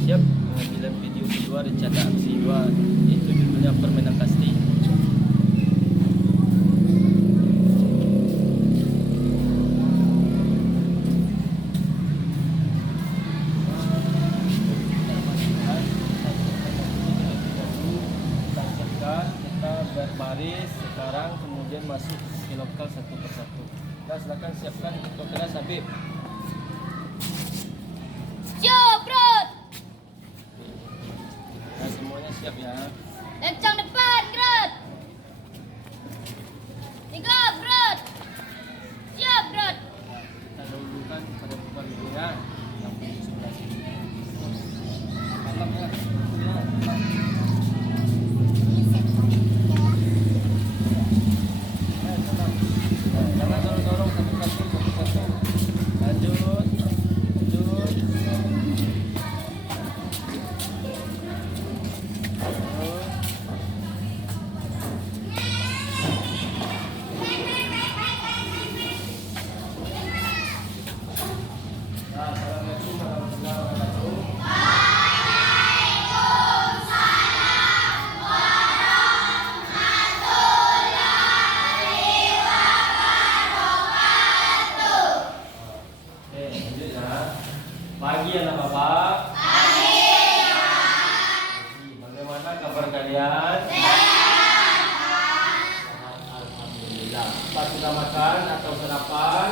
siap pengambilan video kedua rencana aksi 2, itu judulnya permainan kasti. Kita berbaris sekarang, kemudian masuk ke lokal satu persatu. Kita silakan siapkan untuk kelas Habib. Siap, bro. Nah, semuanya siap ya. Lencang depan, Grot. 3, bro. Siap, bro. Kita dahulukan pada bukan dulu ya. Lampu di sebelah sini. Malam ya. Jangan dorong-dorong satu-satu. Lanjut. Assalamualaikum warahmatullahi wabarakatuh. Oke, lanjut ya. Pagi anak bapak. Pagi. Bagaimana kabar kalian? Sehat. Alhamdulillah. Pak sudah makan atau sarapan?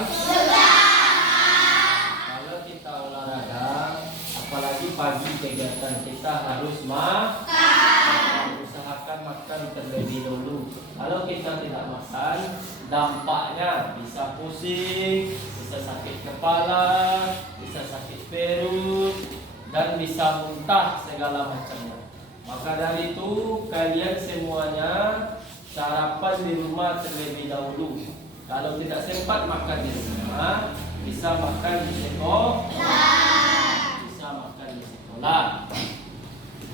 Kalau kita olahraga, apalagi pagi kegiatan kita harus makan. Usahakan makan terlebih dahulu. Kalau kita tidak makan, dampaknya bisa pusing, bisa sakit kepala, bisa sakit perut, dan bisa muntah segala macamnya. Maka dari itu kalian semuanya sarapan di rumah terlebih dahulu. Kalau tidak sempat makan di rumah, bisa makan di sekolah.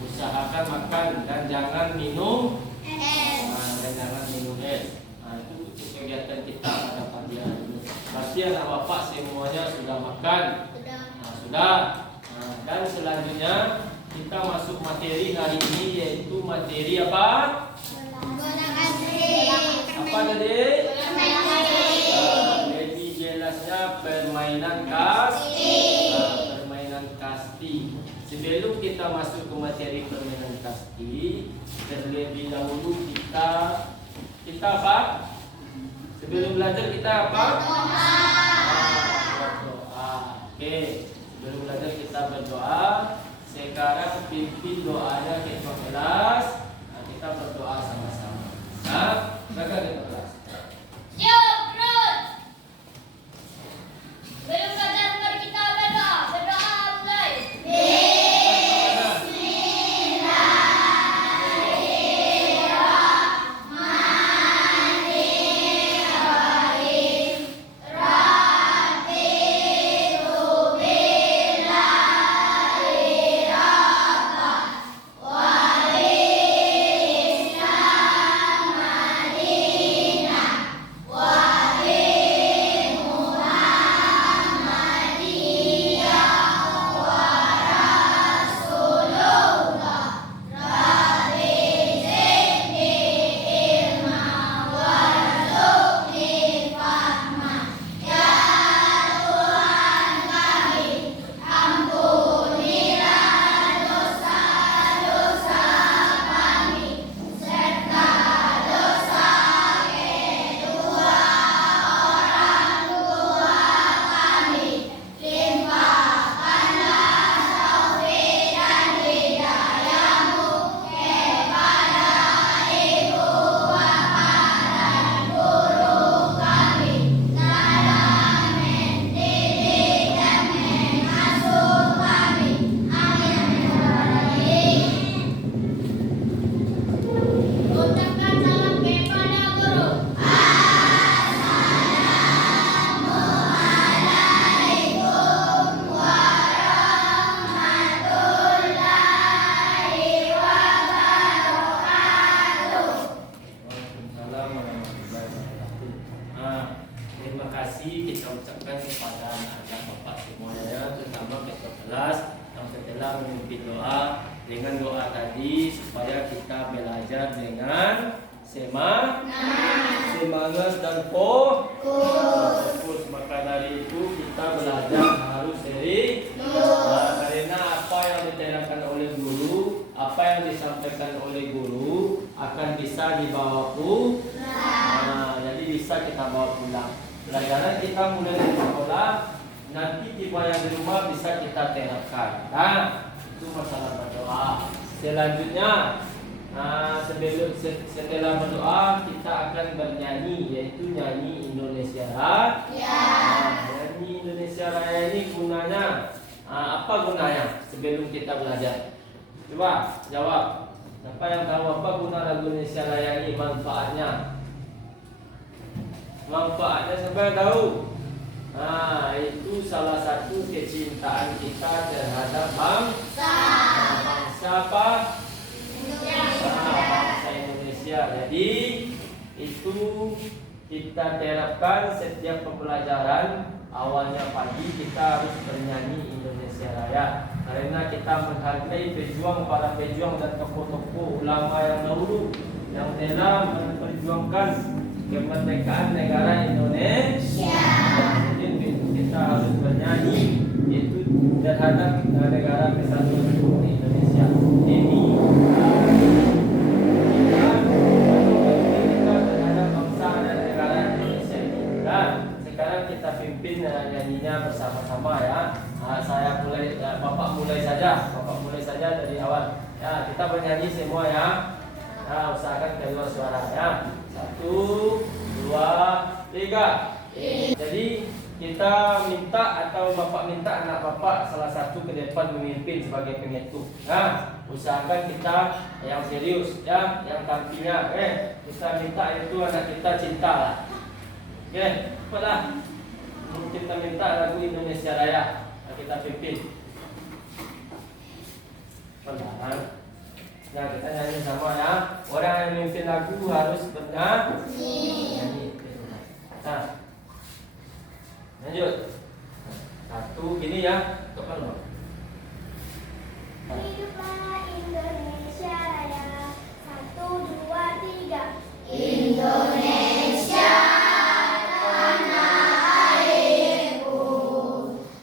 Usahakan makan dan jangan minum es. Nah, itu untuk kegiatan kita pada pagi hari ini. Pasti anak bapak semuanya sudah makan. Nah, sudah. Nah, dan selanjutnya kita masuk materi hari ini, yaitu materi apa? Apa tadi? Lebih jelasnya permainan permainan kasti. Sebelum kita masuk ke materi permainan kasti, terlebih dahulu kita apa? Sebelum belajar kita apa? Berdoa. Oke, sebelum belajar kita berdoa. Sekarang pimpin doanya ketua kelas. Nah, kita berdoa sama-sama. Nah, silakan ketua kelas. Siap, bro. Sebelum belajar, mari kita berdoa. Berdoa mulai. setelah memimpin doa dengan doa tadi supaya kita belajar dengan semangat dan fokus. Maka dari itu kita belajar harus serius. Karena apa yang diterangkan oleh guru, apa yang disampaikan oleh guru akan bisa dibawa pulang. Jadi bisa kita bawa pulang. Pelajaran kita mulai dari sekolah, nanti tiba yang di rumah bisa kita terapkan. Itu masalah berdoa. Selanjutnya, setelah berdoa kita akan bernyanyi, yaitu nyanyi Indonesia Raya. Nyanyi Indonesia Raya ini gunanya apa gunanya sebelum kita belajar? Coba jawab. Siapa yang tahu apa guna lagu Indonesia Raya ini, manfaatnya? Manfaatnya siapa yang tahu? Itu salah satu kecintaan kita terhadap bangsa apa? Bangsa Indonesia. Jadi itu kita terapkan setiap pembelajaran. Awalnya pagi kita harus bernyanyi Indonesia Raya, karena kita menghargai para pejuang dan tokoh-tokoh ulama yang dahulu yang telah memperjuangkan kemerdekaan negara Indonesia. Jadi kita harus bernyanyi itu terhadap negara kesatuan Republik Indonesia. Ini kita terhadap bangsa dan negara Indonesia ini. Dan sekarang kita pimpin nyanyinya bersama-sama ya. Saya mulai, Bapak mulai saja dari awal. Ya, kita bernyanyi semua ya. Usahakan kedua suara ya. 1, 2, 3. Jadi kita minta atau Bapak minta anak Bapak salah satu ke depan memimpin sebagai pengetuk. Usahakan kita yang serius ya, yang tampilnya. Kita minta itu anak kita cinta lah. Cepatlah. Kita minta lagu Indonesia Raya. Kita pimpin. Nah, kita nyanyi sama ya. Orang yang memimpin lagu harus bernyanyi. Nah, lanjut. 1 gini ya. Tekan loh. Hiduplah Indonesia Raya. 1, 2, 3. Indonesia tanah airku,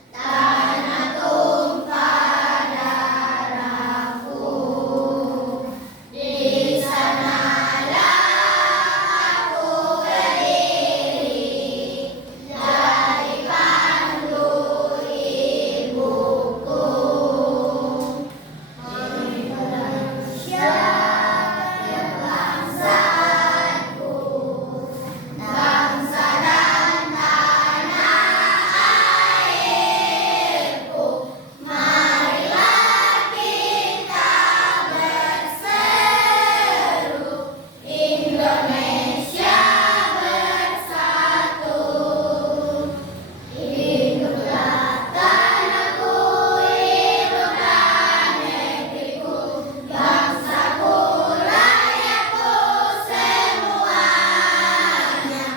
tanah tumpah darahku. Di sanalah aku berdiri, jadi pandu ibuku. Indonesia bangsaku, bangsa dan tanah airku. Marilah kita berseru, Indonesia bersatu. Hiduplah tanahku, hiduplah negeriku, bangsaku, rakyatku semuanya.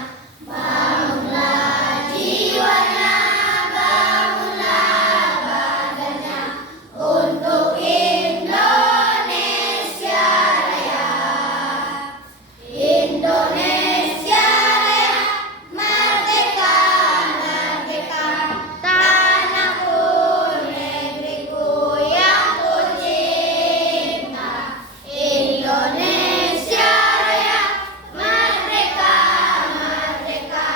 Bangunlah jiwanya, bangunlah badannya untuk Indonesia Raya. Indonesia Raya, merdeka, merdeka, tanahku, negeriku yang ku cinta. Indonesia Raya, merdeka, merdeka,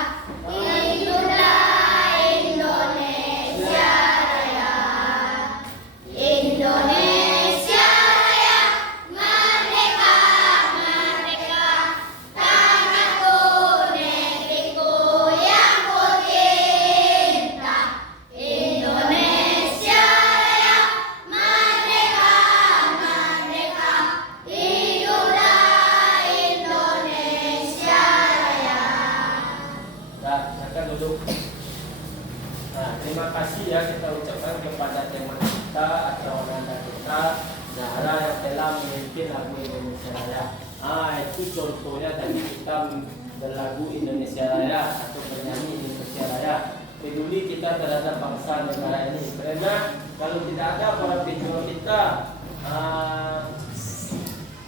hiduplah Indonesia Raya. Indonesia Raya, merdeka, merdeka, tanahku, negeriku yang ku cinta. Indonesia Raya, merdeka, merdeka, hiduplah Indonesia Raya. Silakan duduk. Terima kasih ya kita ucapkan kepada teman kita atau anak kita Zahra yang telah memimpin lagu Indonesia Raya. Itu contohnya tadi kita berlagu Indonesia Raya atau bernyanyi Indonesia Raya. Peduli kita terhadap bangsa negara ini. Karena Kalau tidak ada para pejuang kita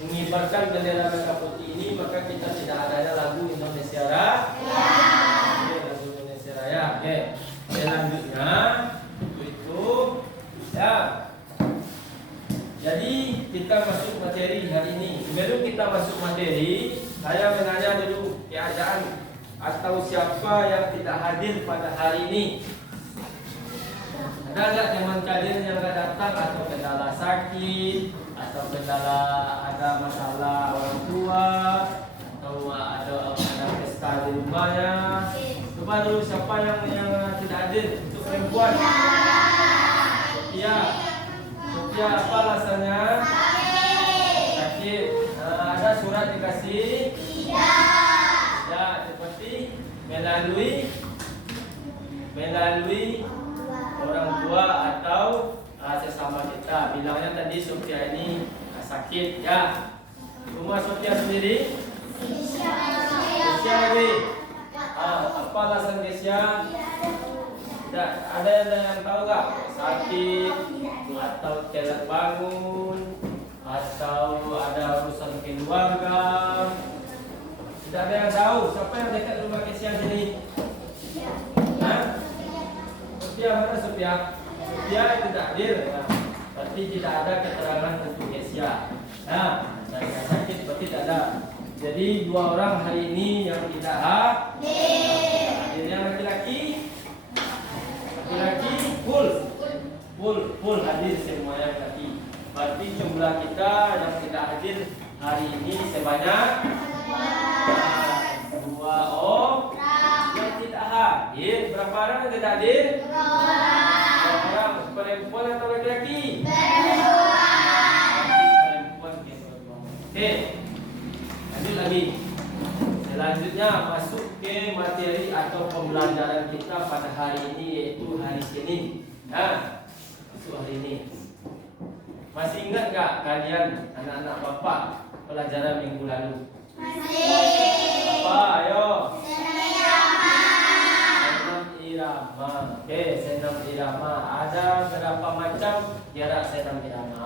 mengibarkan bendera merah putih ini, maka kita tidak adanya lagu Indonesia Raya. Oke, lagu Indonesia Raya. Oke. Selanjutnya itu ya. Jadi kita masuk materi hari ini. Sebelum kita masuk materi, saya menanya dulu keadaan atau siapa yang tidak hadir pada hari ini. Ada nggak teman kalian yang nggak datang atau kendala sakit atau kendala ada masalah orang tua atau ada pesta di rumahnya? Coba dulu siapa yang tidak hadir untuk perempuan? Sophia. Sophia apa alasannya? Sakit. Ada surat dikasih? Ya, seperti melalui orang tua atau sesama kita. Bilangnya tadi Sophia ini sakit ya. Rumah Sophia sendiri? Kesia lagi. Apa alasan Kesia? Tidak ada yang tahu nggak? Sakit atau tidak bangun atau ada urusan keluarga? Tidak ada yang tahu. Siapa yang dekat rumah Kesia sini? Sophia mana Sophia? Sophia tidak hadir. Berarti tidak ada keterangan untuk Kesia. Saya sakit berarti tidak ada. Jadi dua orang hari ini yang tidak hadir. Yang laki-laki full hadir semuanya laki. Berarti jumlah kita yang tidak hadir hari ini sebanyak dua orang yang tidak hadir. Berapa orang yang tidak hadir? Berapa orang? Perempuan atau laki-laki? Perempuan. Oke. Lanjut lagi. Selanjutnya masuk ke materi atau pembelajaran kita pada hari ini, yaitu hari Senin. Masuk hari ini. Masih ingat nggak kalian anak-anak bapak pelajaran minggu lalu? Apa? Ayo. Senam irama. Oke, senam irama. Ada berapa macam jarak senam irama?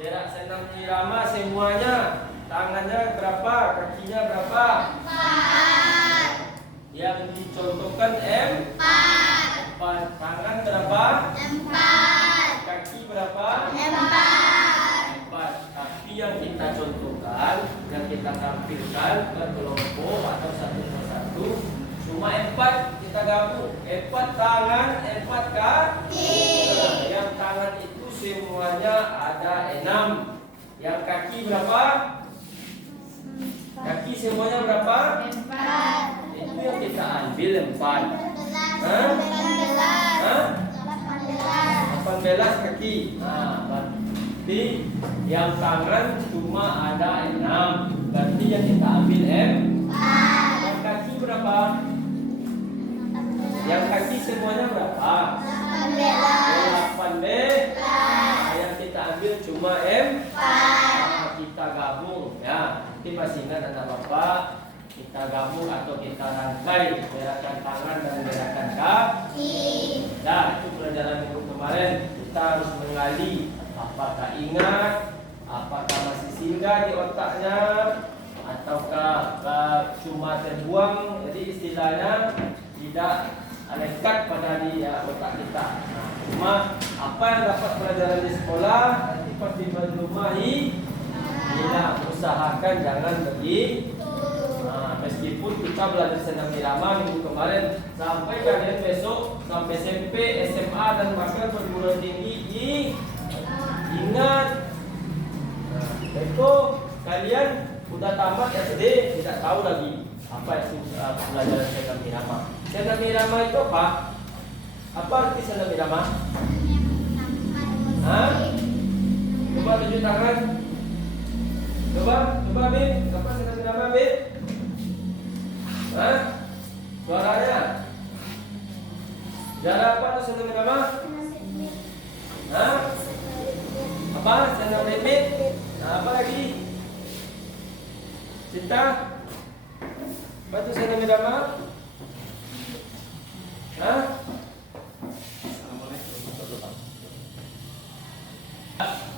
Jarak senam irama semuanya. Tangannya berapa? Kakinya berapa? 4. Yang dicontohkan M4. Tangan berapa? 4. Kaki berapa? 4. Tapi yang kita contohkan, yang kita tampilkan ke kelompok atau satu persatu, cuma 4 kita gabung. 4 tangan, 4 kaki. Yang tangan itu semuanya ada 6. Yang kaki berapa? Kaki semuanya berapa? 4. Itu yang kita ambil 4. 18 kaki. Berarti yang tangan cuma ada 6. Berarti yang kita ambil 4. Yang kaki berapa? Yang kaki semuanya berapa? 18. Yang kita ambil cuma 4. Kita gabung ya. Nanti masih ingat anak bapak, kita gabung atau kita rangkai gerakan tangan dan gerakan kaki. Nah, itu pelajaran minggu kemarin. Kita harus mengali apakah ingat, apakah masih singgah di otaknya, ataukah cuma terbuang. Jadi istilahnya tidak lekat pada di otak kita. Cuma apa yang dapat pelajaran di sekolah nanti pasti berlumahi. Usahakan jangan begitu. Meskipun kita belajar senam irama minggu kemarin, sampai kalian besok sampai SMP, SMA dan bahkan perguruan tinggi ingat. Itu kalian udah tamat SD tidak tahu lagi apa itu pelajaran senam irama. Senam irama itu apa? Apa arti senam irama? Coba tunjuk tangan. Coba Bib, apa senam irama Bib? Suaranya? Jarak apa tuh senam irama? Apa? Senam ritmik? Apa lagi? Cinta? Apa tuh senam irama?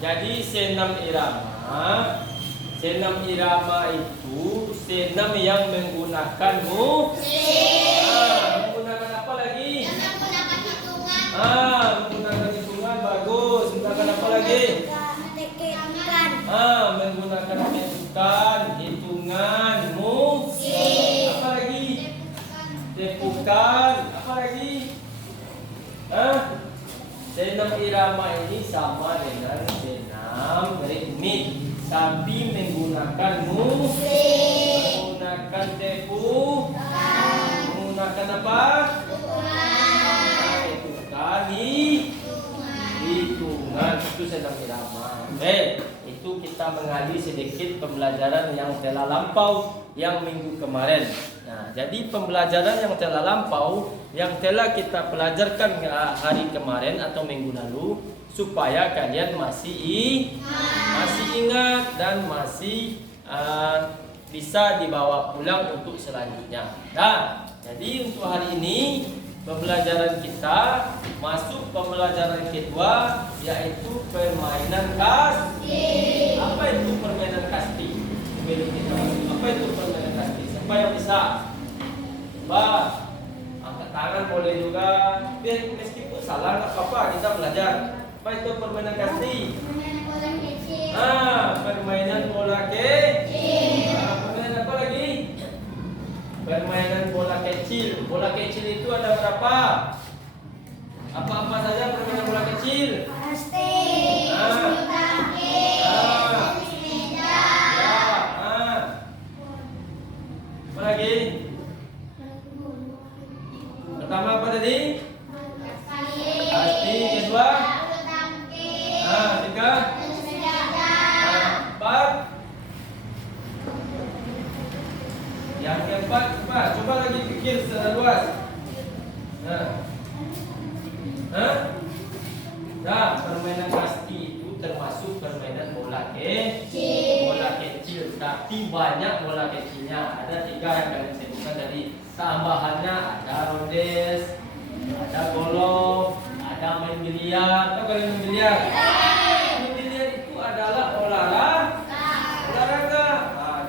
Jadi senam irama, senam irama itu senam yang menggunakan menggunakan apa lagi? Menggunakan hitungan. Menggunakan hitungan, bagus. Menggunakan apa lagi? Menggunakan hitungan, apa lagi? Tepukan, apa lagi? Senam irama ini sama dengan senam ritmik, tapi menggunakan menggunakan menggunakan apa? Tepukan, hitungan, itu senam irama. Itu kita mengalih sedikit pembelajaran yang telah lampau yang minggu kemarin. Nah, jadi pembelajaran yang telah lampau yang telah kita pelajarkan hari kemarin atau minggu lalu supaya kalian masih ingat dan masih bisa dibawa pulang untuk selanjutnya. Nah, jadi untuk hari ini pembelajaran kita masuk pembelajaran kedua, yaitu permainan kasti. Apa itu permainan kasti? Apa itu permainan kasti? Siapa yang bisa? Coba angkat tangan boleh juga. Meskipun salah nggak apa-apa, kita belajar. Apa itu permainan kasti? Permainan bola kecil. Permainan apa lagi? Permainan bola kecil. Bola kecil itu ada berapa? Apa-apa saja permainan bola kecil? Apa lagi? Pertama apa tadi? Kasti. Kedua? Tiga? Empat? Yang keempat, coba lagi pikir secara luas. Nah, permainan kasti itu termasuk permainan bola kecil, tapi banyak bola kecilnya. Ada 3 yang kalian sebutkan tadi. Tambahannya ada rondes, ada golf, ada main biliar. Tahu kalian main biliar? Main biliar itu adalah olahraga.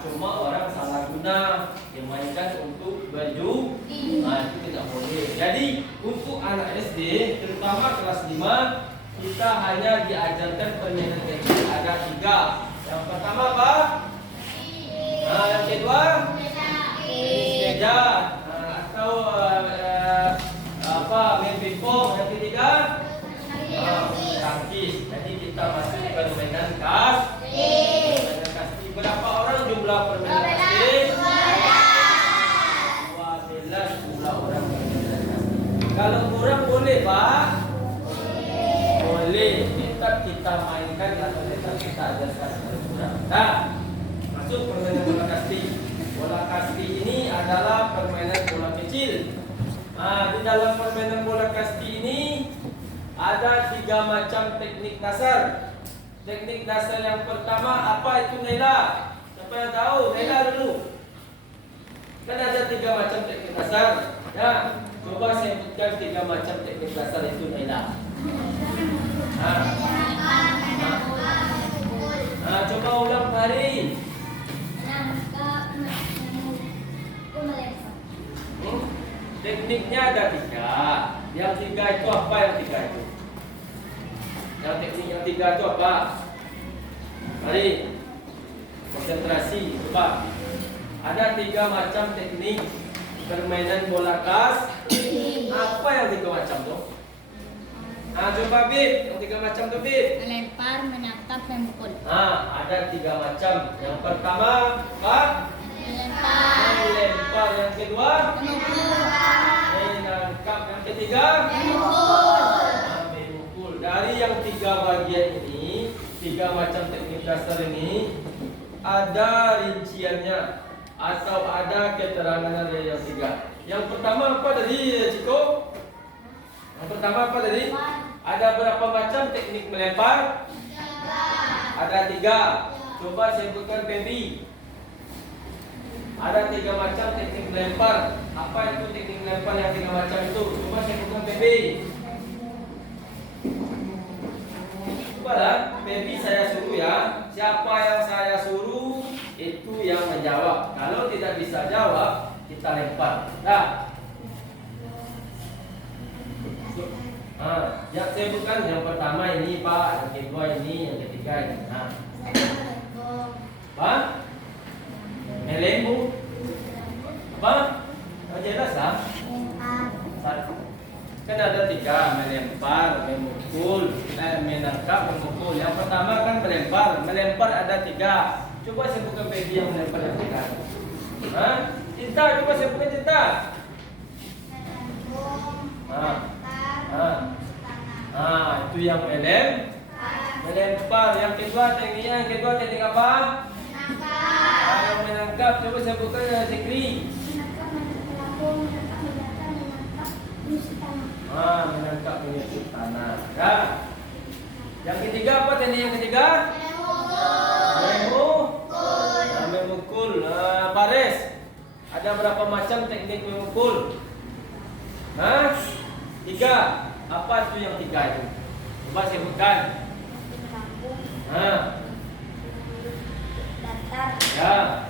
Cuma orang salah guna, dimainkan untuk baju. Itu tidak boleh. Jadi untuk anak SD, terutama kelas 5, kita hanya diajarkan permainan kecil. Ada 3. Yang pertama apa? Yang kedua? Tenis meja. Atau main pingpong. Yang ketiga? Tangkis. Jadi kita masuk permainan kasti. Permainan kasti. Berapa orang jumlah permainan kasti? 12 jumlah orang permainan kasti. Kalau kurang boleh, Pak? Boleh. Kita mainkan atau kita ajarkan kurang. Nah, masuk permainan bola kasti. Bola kasti ini adalah permainan bola kecil. Di dalam permainan bola kasti ini ada 3 macam teknik dasar. Teknik dasar yang pertama apa itu, Naila? Siapa yang tahu? Naila dulu. Kan ada 3 macam teknik dasar. Ya, coba sebutkan 3 macam teknik dasar itu, Naila. Coba ulang hari. Tekniknya ada 3. Yang 3 itu apa? Yang 3 itu? Yang teknik yang 3 itu apa? Mari konsentrasi. Coba. Ada 3 macam teknik permainan bola kasti. Apa yang 3 macam tuh? Coba Bib, yang 3 macam tuh Bib. Melempar, menatap, memukul. Ada 3 macam. Yang pertama apa? Melempar. Yang kedua? Menangkap. Yang ketiga? Memukul. Dari yang 3 bagian ini, 3 macam teknik dasar ini, ada rinciannya atau ada keterangan dari yang 3. Yang pertama apa tadi, Ciko? Yang pertama apa tadi? Ada berapa macam teknik melempar? Ada 3. Coba sebutkan Febi. Ada 3 macam teknik melempar. Apa itu teknik melempar yang 3 macam itu? Coba sebutkan Febi. Cobalah, baby saya suruh ya. Siapa yang saya suruh itu yang menjawab. Kalau tidak bisa jawab, kita lempar. Dah. Yang saya bukan yang pertama ini Pak, yang kedua ini, yang ketiga ini. Nah. Pak? Melembu? Apa? Jelas lah. Kan ada tiga, melempar, memukul, menangkap, memukul. Yang pertama kan melempar. Melempar ada tiga. Coba sebutkan baby yang melempar yang tiga. Cinta, coba sebutkan cinta. Itu yang melempar. Yang kedua tekniknya, teknik apa? Yang menangkap. Coba sebutkan yang Zikri. Menangkap menyusut tanah. Ya. Yang ketiga apa teknik yang ketiga? Memukul. Paris. Ada berapa macam teknik memukul? 3. Apa itu yang 3 itu? Coba sebutkan. Ya.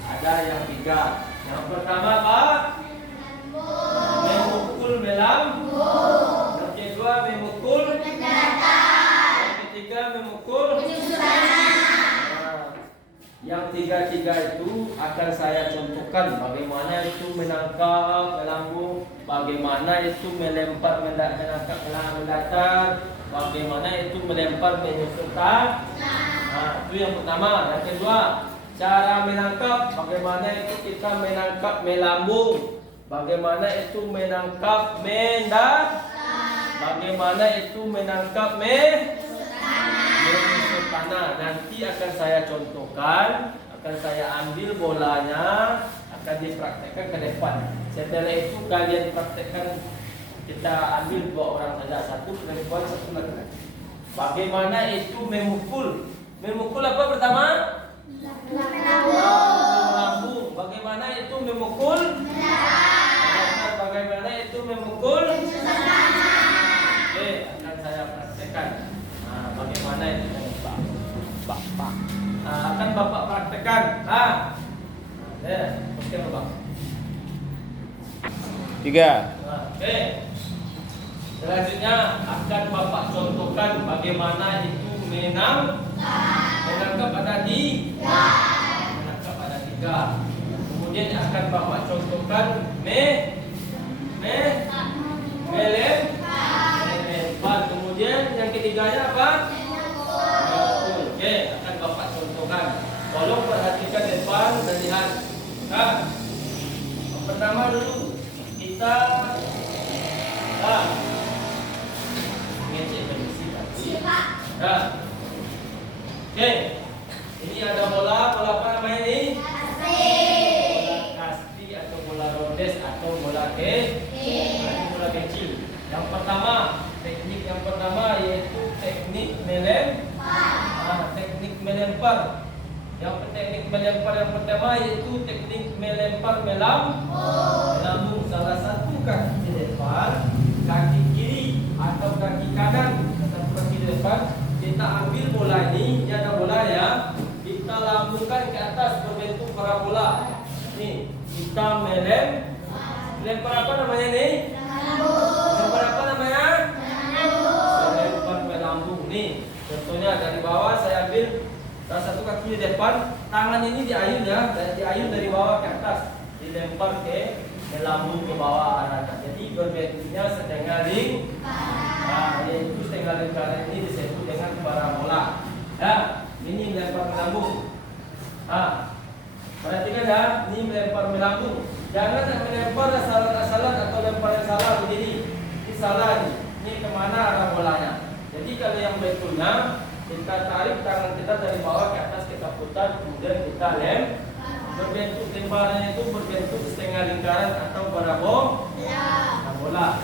Ada yang 3. Yang pertama apa? Memukul melambung. Yang kedua memukul mendatar. Yang ketiga memukul yang tiga-tiga itu akan saya contohkan bagaimana itu menangkap melambung, bagaimana itu melempar menangkap mendatar, bagaimana itu melempar menyusulkan. Itu yang pertama. Yang kedua, cara menangkap, bagaimana itu kita menangkap melambung, bagaimana itu menangkap mendatar, bagaimana itu menangkap menyusul tanah. Nanti akan saya contohkan, akan saya ambil bolanya, akan dipraktekkan ke depan. Setelah itu kalian praktekkan, kita ambil 2 orang saja, 1 perempuan 1 laki-laki. Bagaimana itu memukul? Memukul apa pertama? Melambung. Bagaimana itu memukul? Bagaimana itu memukul? Akan saya praktekkan. Bagaimana itu Bapak? Akan Bapak praktekkan. Oke Bapak. 3. Selanjutnya akan Bapak contohkan bagaimana itu menangkap ada 3. Kemudian akan Bapak contohkan melempar. Kemudian yang ketiganya apa? Oke, akan Bapak contohkan. Tolong perhatikan depan dan lihat. Pertama dulu kita ngecek kondisi. Oke. Ini ada bola apa namanya ini? Bola kasti atau bola rondes atau bola bola kecil. Yang pertama, teknik yang pertama yaitu teknik melempar. Teknik melempar. Yang teknik melempar yang pertama yaitu teknik melempar melambung. Salah satu kaki di depan, kaki kiri atau kaki kanan, satu kaki di depan. Kita ambil bola ini ada bola ya. Kita lambungkan ke atas berbentuk parabola. Nih, kita melempar apa namanya nih? Melempar apa namanya? Melempar melambung. Nih, contohnya dari bawah saya ambil salah satu kaki di depan, tangan ini diayun ya, diayun dari bawah ke atas, dilempar ke melambung ke bawah arahnya. Jadi berbentuknya setengah yaitu setengah lingkaran ini disebut dengan parabola. Ini melempar melambung. Perhatikan ya, ini melempar melambung. Jangan melempar asal-asalan atau lempar yang salah begini. Ini salah nih. Ini kemana arah bolanya? Jadi kalau yang betulnya, kita tarik tangan kita dari bawah ke atas, kita putar, kemudian kita berbentuk lemparannya itu berbentuk setengah lingkaran atau parabola.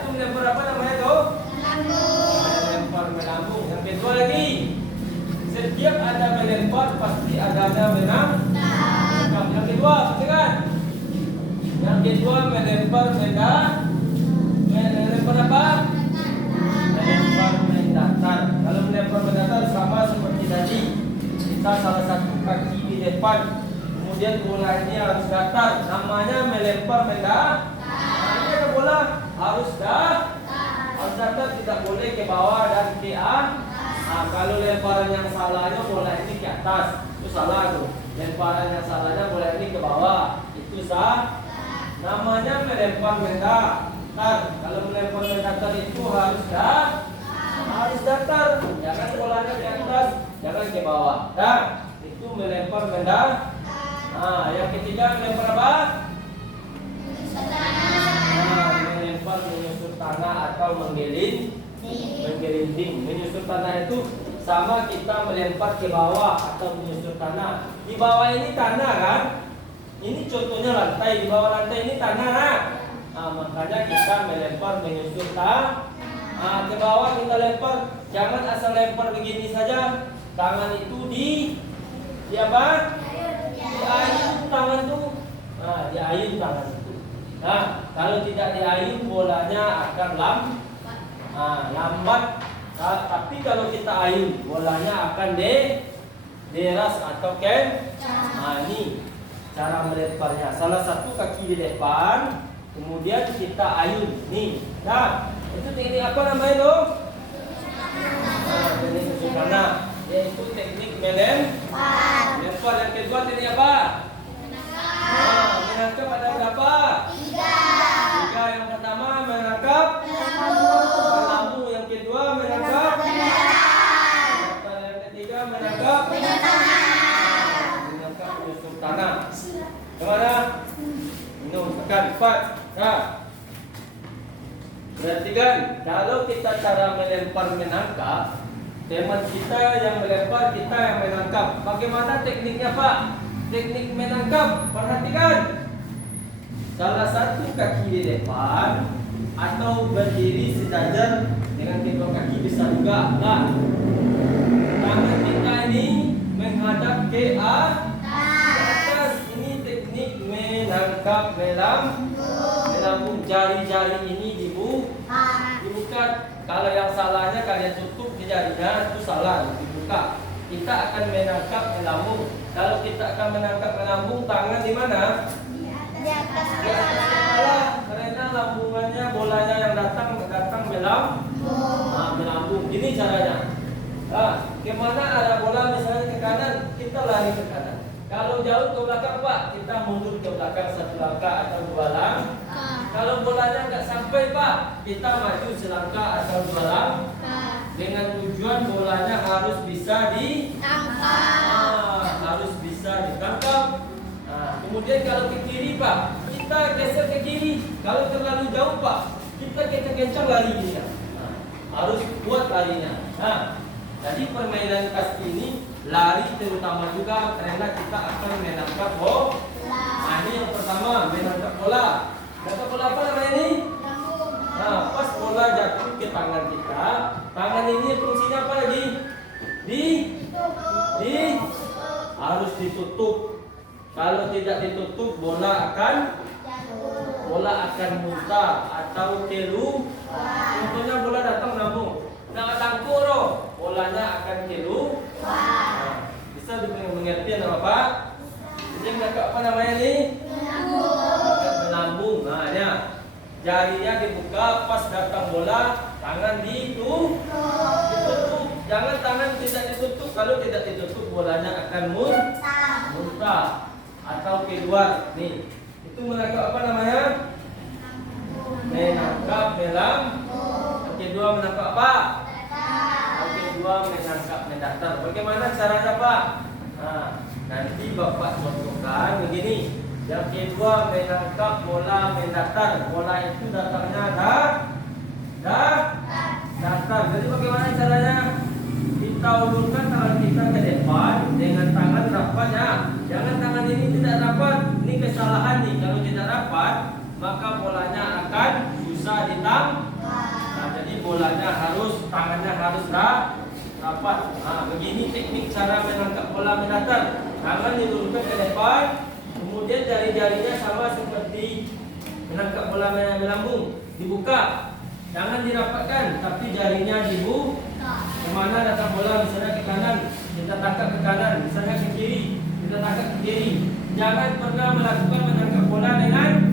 Itu melempar apa namanya tuh? Melempar melambung. Yang kedua lagi, setiap ada melempar pasti ada menangkap. Yang kedua, kan? Yang kedua melempar melempar apa? Melempar Kemudian bola ini harus datar. Namanya melempar benda. Ini ada bola harus datar, tidak boleh ke bawah dan ke atas. Kalau lemparan yang salahnya bola ini ke atas, itu salah tuh. Lemparan yang salahnya bola ini ke bawah, itu sah. Namanya melempar benda datar. Kalau melempar benda datar itu harus datar. Jangan bolanya ke atas, jangan ke bawah. Dan itu melempar benda. Yang ketiga melempar apa? Melempar menyusur tanah atau menggelinding. Menyusur tanah itu sama kita melempar ke bawah atau menyusur tanah. Di bawah ini tanah kan? Ini contohnya lantai. Di bawah lantai ini tanah kan? Makanya kita melempar menyusur tanah. Ke bawah kita lempar. Jangan asal lempar begini saja. Tangan itu di apa? Diayun tangan tuh. Diayun tangan itu. Kalau tidak diayun bolanya akan lambat. Tapi kalau kita ayun bolanya akan deras atau ini cara melemparnya. Salah satu kaki di depan, kemudian kita ayun. Nih, itu teknik apa namanya tuh? Teknik susun tanah. Yaitu teknik melempar. Yang kedua teknik apa? Menangkap ada berapa? 3. Yang pertama menangkap melambung. Yang kedua menangkap. Yang ketiga menangkap menyusun tanah. Kemana? Minum tekan 4. Perhatikan, kalau kita cara melempar menangkap, teman kita yang melempar, kita yang menangkap. Bagaimana tekniknya Pak? Teknik menangkap, perhatikan. Salah satu kaki di depan atau berdiri sejajar dengan kedua kaki bisa juga. Tangan kita ini menghadap ke atas. Ini teknik menangkap melambung. Jari-jari ini dibuka. Kalau yang salahnya kalian tutup di jarinya, itu salah, dibuka. Kita akan menangkap melambung. Kalau kita akan menangkap melambung, tangan di mana? Di atas kepala. Karena lambungannya, bolanya yang datang melambung. Ini caranya. Kemana arah bola misalnya ke kanan, kita lari ke kanan. Kalau jauh ke belakang Pak, kita mundur ke belakang 1 langkah atau 2 langkah. Kalau bolanya nggak sampai Pak, kita maju selangkah atau 2 langkah. Dengan tujuan bolanya harus bisa ditangkap. Kemudian kalau ke kiri Pak, kita geser ke kiri. Kalau terlalu jauh Pak, kita kencang larinya. Harus kuat larinya. Jadi permainan kasti ini lari terutama juga karena kita akan menangkap bola. Ini yang pertama, menangkap bola. Menangkap bola apa namanya ini? Pas bola jatuh ke tangan kita, tangan ini fungsinya apa lagi? Harus ditutup. Kalau tidak ditutup, bola akan muntah atau keluar. Contohnya bola datang lambung. Tangkuro, bolanya akan keluar. Bisa mengerti nama Pak? Ini menangkap apa namanya ini? Melambung. Jarinya dibuka, pas datang bola, tangan ditutup. Jangan tangan tidak ditutup. Kalau tidak ditutup, bolanya akan muntah atau keluar. Nih, itu menangkap apa namanya? Menangkap melambung. Yang kedua menangkap apa? Yang kedua menangkap mendatar. Bagaimana caranya Pak? Nanti Bapak contohkan begini. Yang kedua menangkap bola mendatar. Bola itu datangnya datar. Jadi bagaimana caranya? Kita ulurkan tangan kita ke depan dengan tangan rapat ya. Jangan tangan ini tidak rapat. Ini kesalahan nih. Kalau tidak rapat, maka bolanya akan susah ditangkap. Jadi bolanya tangannya harus rapat. Begini teknik cara menangkap bola mendatar. Tangan diluruskan ke depan. Kemudian jari-jarinya sama seperti menangkap bola melambung, dibuka. Jangan dirapatkan, tapi jarinya dibuka. Kemana datang bola, misalnya ke kanan, kita tangkap ke kanan. Misalnya ke kiri, kita tangkap ke kiri. Jangan pernah melakukan menangkap bola dengan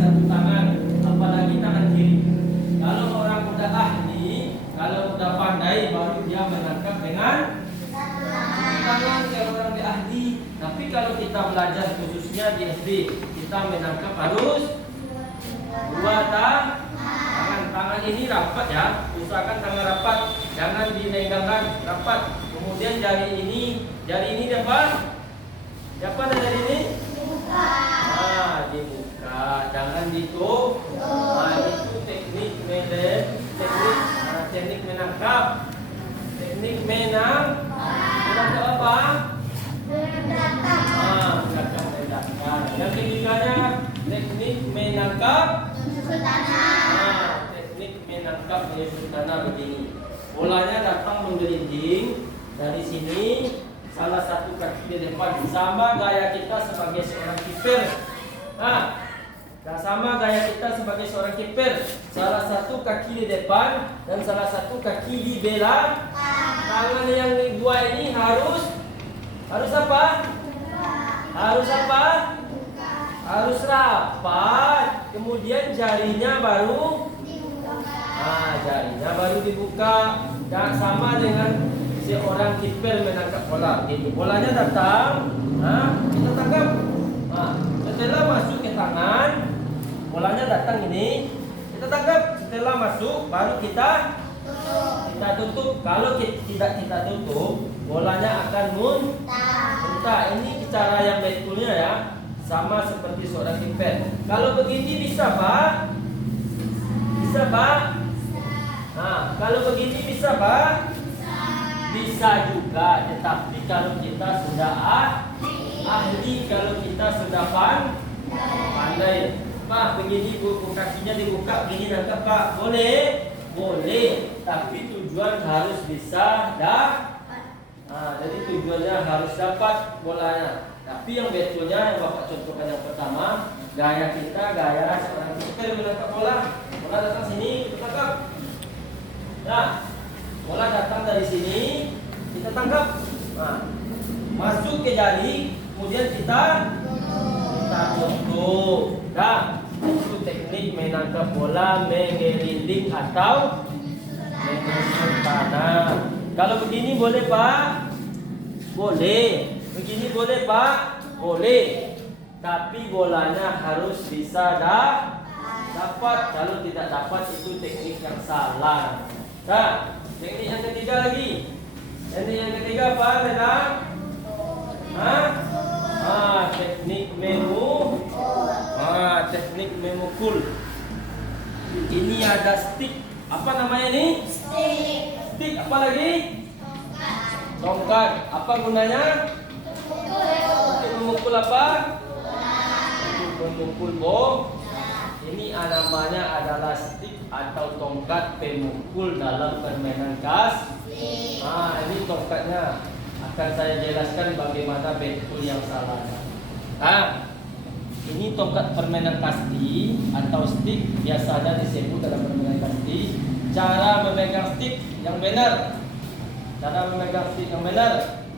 satu tangan, apalagi tangan kiri. Kalau orang udah ahli, kalau udah pandai, baru dia menangkap dengan tangan kayak orang di ahli. Tapi kalau kita belajar khususnya di SD, kita menangkap harus dua tangan ini rapat ya. Usahakan tangan rapat, jangan dilenggangkan, rapat. Kemudian jari ini dapat dari ini dibuka, jangan ditutup. Itu teknik menangkap. Teknik menangkap apa? Menangkap. Yang ketiganya teknik menangkap. Teknik menangkap menyusun tanah begini. Bolanya datang menggelinding dari sini. Salah satu kaki di depan, sama gaya kita sebagai seorang kiper. Sama gaya kita sebagai seorang kiper. Salah satu kaki di depan dan salah satu kaki di belakang. Tangan yang dua ini harus apa? Harus rapat. Kemudian jarinya baru dibuka. Dan sama dengan seorang kiper menangkap bola. Gitu. Bolanya datang, kita tangkap. Setelah masuk ke tangan, bolanya datang ini, kita tangkap. Setelah masuk, baru kita tutup. Kalau tidak kita tutup, bolanya akan muntah. Ini cara yang betulnya ya, sama seperti seorang kiper. Kalau begini bisa Pak? Bisa Pak? Kalau begini bisa Pak? Bisa juga, tetapi kalau kita sudah ahli, kalau kita sudah pandai, Pak, begini bu kakinya dibuka, begini nangkap Pak, boleh, tapi tujuan harus bisa jadi tujuannya harus dapat bolanya. Tapi yang betulnya yang Bapak contohkan yang pertama, gaya seorang kiper menangkap bola datang sini, kita tangkap. Bola datang dari sini, kita tangkap. Masuk ke jari, kemudian kita tutup. Itu teknik menangkap bola menggelinding atau menyusun tanah. Kalau begini boleh Pak? Boleh. Begini boleh Pak? Boleh. Tapi bolanya harus bisa dapat. Kalau tidak dapat itu teknik yang salah. Teknik yang ketiga lagi. Teknik yang ketiga apa? Teknik memukul. Ini ada stick. Apa namanya ini? Stick. Apa lagi? Tongkat. Apa gunanya? Untuk memukul apa? Untuk memukul bom. Ini namanya adalah stick atau tongkat pemukul dalam permainan ini tongkatnya. Akan saya jelaskan bagaimana betul yang salahnya. Ini tongkat permainan kasti atau stick, biasanya disebut dalam permainan kasti. Cara memegang stick yang benar.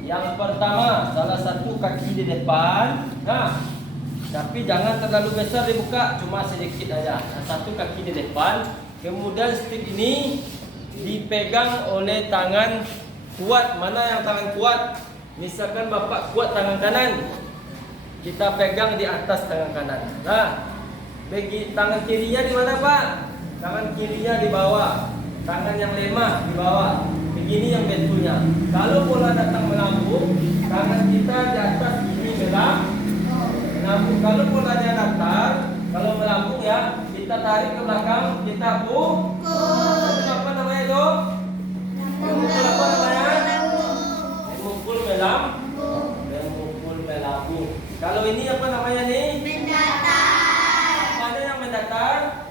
Yang pertama, salah satu kaki di depan. Tapi jangan terlalu besar dibuka, cuma sedikit aja. Satu kaki di depan, kemudian stick ini dipegang oleh tangan kuat. Mana yang tangan kuat? Misalkan Bapak kuat tangan kanan, kita pegang di atas tangan kanan. Tangan kirinya di mana Pak? Tangan kirinya di bawah. Tangan yang lemah di bawah. Begini yang betulnya. Kalau bola datang melambung, tangan kita di atas ini melambung. Kalau bolanya datar, kalau melambung ya, kita tarik ke belakang, kita pukul. Itu apa namanya itu? Memukul apa namanya? Memukul melambung. Kalau ini apa namanya nih? Mendatar. Mana yang mendatar?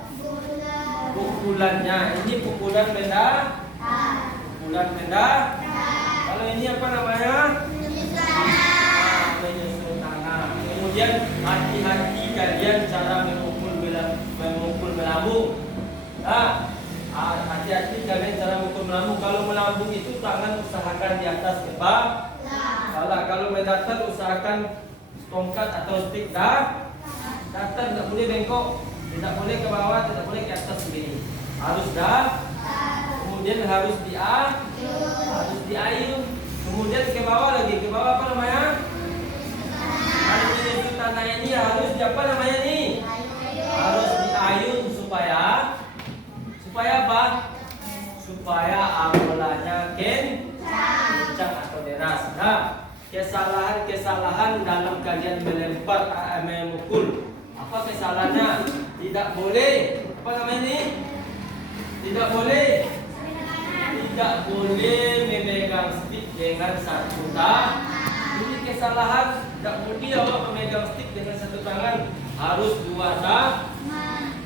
Pukulannya. Ini pukulan mendatar. Kalau ini apa namanya? Menyusun tanah. Kemudian hati-hati kalian cara memukul melambung. Hati-hati kalian cara memukul melambung. Kalau melambung itu tangan usahakan di atas kepala. Salah. Kalau main datar usahakan tongkat atau stick datar, tidak boleh bengkok, tidak boleh ke bawah, tidak boleh ke atas begini. Harus kemudian harus diayun, kemudian ke bawah lagi. Ke bawah apa namanya? Harus menyusun tanah ini harus apa namanya nih? Harus diayun supaya apa? Supaya amolanya kencang atau deras. Nah, kesalahan dalam kalian melempar memukul. Apa kesalahannya? Tidak boleh. Apa namanya ini? Tidak boleh memegang stick dengan satu tangan. Ini kesalahan. Tidak boleh awak memegang stick dengan satu tangan. Harus dua tangan.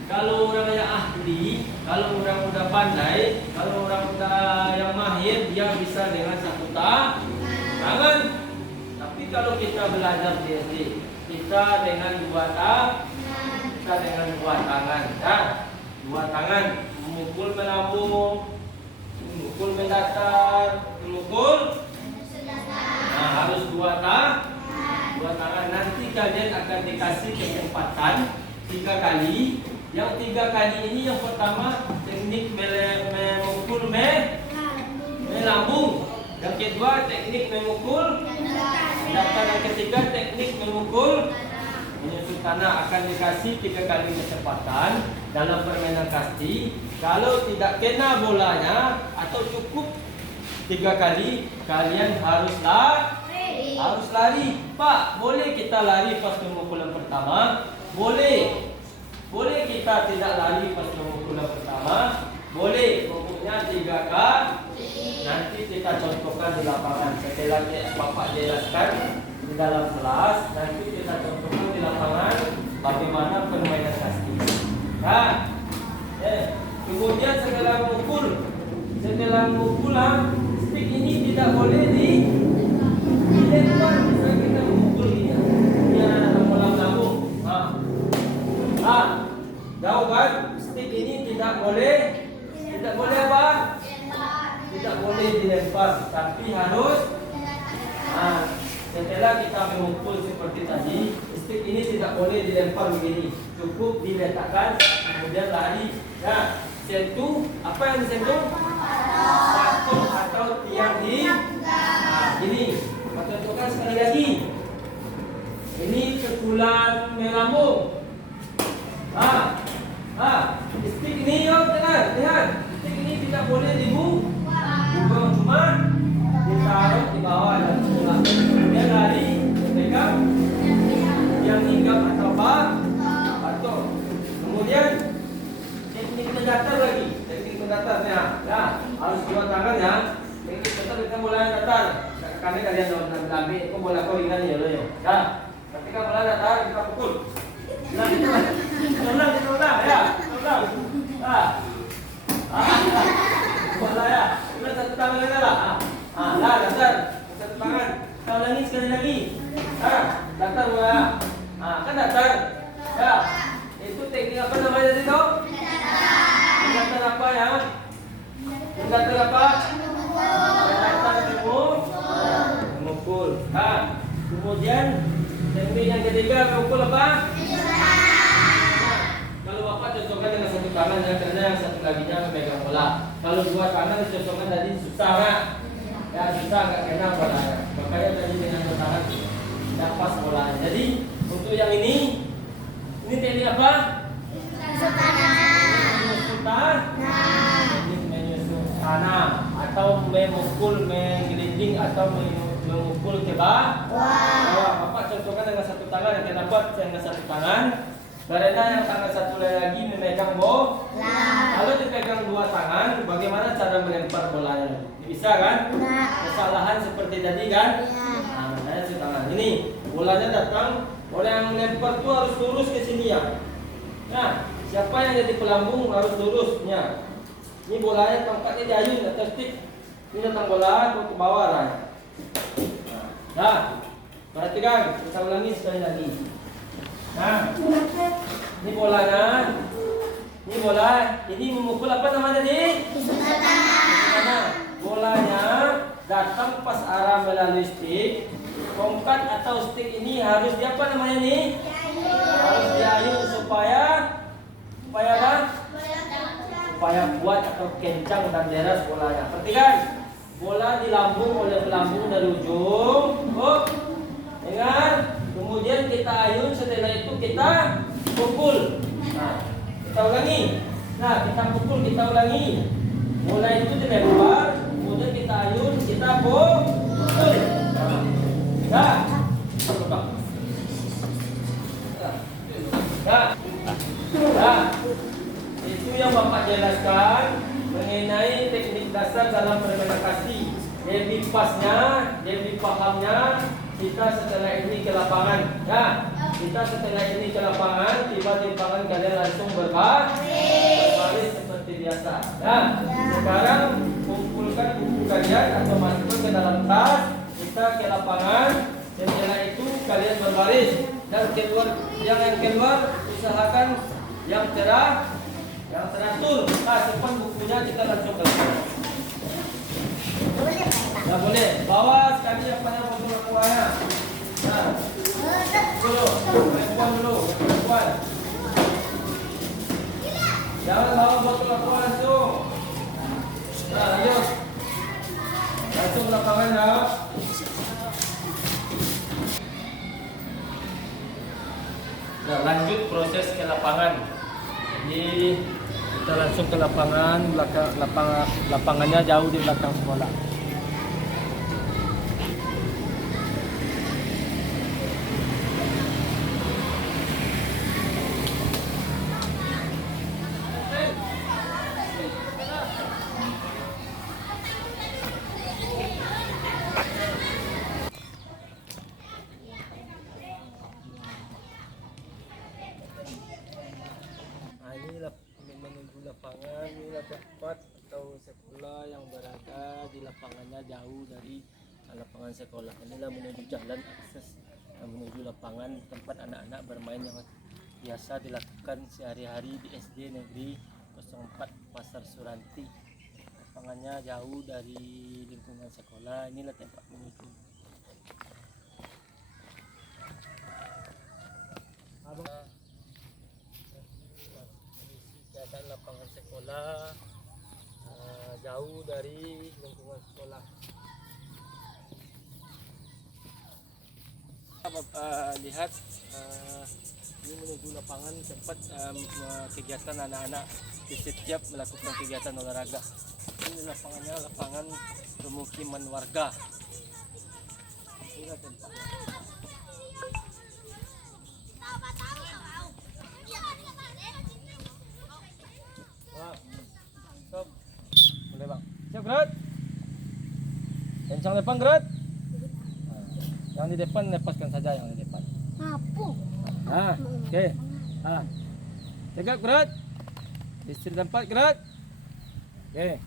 Kalau orang yang ahli, kalau orang udah pandai, kalau orang udah yang mahir, dia bisa dengan satu tangan. Tapi kalau kita belajar di SD, kita dengan dua tangan, dua tangan, memukul melambung, memukul mendatar, memukul. Nah, harus dua tangan. Nanti kalian akan dikasih kesempatan 3 kali. Yang 3 kali ini yang pertama teknik memukul melambung. Yang kedua teknik memukul mendatar. Yang ketiga teknik memukul menyusun tanah. Akan dikasih 3 kali kesempatan dalam permainan kasti. Kalau tidak kena bolanya atau cukup 3 kali, kalian harus lari. Pak, boleh kita lari pas pemukulan pertama? Boleh kita tidak lari pas pemukulan pertama? Boleh. Pokoknya 3 kali. Nanti kita contohkan di lapangan. Setelah Bapak jelaskan di dalam kelas, nanti kita contohkan di lapangan bagaimana permainan kasti. Nah, kemudian setelah memukul, stick ini tidak boleh dilempar. Misalnya kita memukul ini, ada lambung. Jauh kan? Stick ini tidak boleh apa? Tidak boleh dilempar, tapi harus. Setelah kita memukul seperti tadi, stick ini tidak boleh dilempar begini. Cukup diletakkan, kemudian lari. Nah, sentuh, apa yang disentuh? Patung atau tiang di. Ini, contohkan sekali lagi. Ini pukulan melambung. Stick ini lihat. Stick ini tidak boleh dibuang, cuma ditaruh di bawah dan pulang. Kemudian lari, pegang yang hinggap atau patung. Kemudian teknik mendatar lagi. Teknik mendatarnya, harus 2 tangan ya. Teknik mendatar kita mulai datar. Karena kalian jangan ambil, aku bola kau ingat ya lo ya. Ketika mulai datar kita pukul. Ulang ya. Bola ya. Kita satu tangan kita lah. Datar. Satu tangan. Kita ulangi sekali lagi. Datar bola. Kan datar. Ya. Itu teknik apa namanya tadi tuh? Mendatar apa ya? Mendatar apa? Mendatar memukul. Kemudian teknik yang ketiga memukul apa? Kalau Bapak cocokkan dengan satu tangan ya, karena yang satu laginya memegang bola. Kalau 2 tangan dicocokkan tadi susah nggak? Ya susah, nggak kena bolanya. Makanya tadi dengan 2 tangan tidak pas bolanya. Jadi untuk yang ini teknik apa? Menyusun tanah atau memukul, menggelinding atau memukul ke bawah. Bapak contohkan dengan satu tangan, yang dapat dengan satu tangan. Karena yang tangan satu lagi memegang bola. Kalau dipegang 2 tangan, bagaimana cara melempar bolanya? Bisa kan? Kesalahan seperti tadi kan? Saya tangan ini bolanya datang, bola yang melempar itu harus lurus ke sini ya. Nah, siapa yang jadi pelambung harus lurusnya. Ini bolanya tongkatnya diayun atau stick. Ini datang bola ke bawah lah. Perhatikan, kita ulangi sekali lagi. Nah, ini bolanya. Ini bola. Ini memukul apa namanya tadi? Bolanya datang pas arah melalui stick. tongkat atau stick ini harus di apa namanya nih? Harus diayun supaya apa? Supaya kuat atau kencang dan deras bolanya. Perhatikan, bola dilambung oleh pelambung dari ujung. Ingat. Kemudian kita ayun, setelah itu kita pukul. Nah, kita ulangi. Nah, kita pukul, kita ulangi. Bola itu dilempar, kemudian kita ayun, kita pukul. Nah, itu yang Bapak jelaskan mengenai teknik dasar dalam permainan kasti. Lebih pasnya, lebih pahamnya kita setelah ini ke lapangan. Ya, kita setelah ini ke lapangan, tiba-tiba kalian langsung berbaris seperti biasa. Ya, sekarang kumpulkan buku kalian atau masukkan ke dalam tas. Kita ke lapangan. Setelah itu kalian berbaris dan keluar. Yang keluar usahakan yang teratur. Nah, simpan bukunya, kita langsung ke lapangan. Ya boleh, bawa sekali apa yang mau keluarnya. Nah, dulu, perempuan. Jangan bawa botol aqua langsung. Nah, lanjut. Langsung lapangan ya. Nah, lanjut proses ke lapangan. Jadi kita langsung ke lapangan, lapangannya jauh di belakang sekolah. Menuju lapangan, inilah tempat atau sekolah yang berada di lapangannya jauh dari lapangan sekolah. Inilah menuju jalan akses menuju lapangan tempat anak-anak bermain yang biasa dilakukan sehari-hari di SD Negeri 04 Pasar Suranti. Lapangannya jauh dari lingkungan sekolah. Inilah tempat menuju. Kegiatan lapangan sekolah jauh dari lingkungan sekolah. Lihat ini menuju lapangan tempat kegiatan anak-anak di setiap melakukan kegiatan olahraga. Ini lapangannya lapangan pemukiman warga. Inilah tempatnya. Stop. Boleh bang. Siap Gerut. Kencang depan Gerut. Yang di depan lepaskan saja yang di depan. Apa? Oke. Tegak Gerut. Istri tempat Gerut. Oke.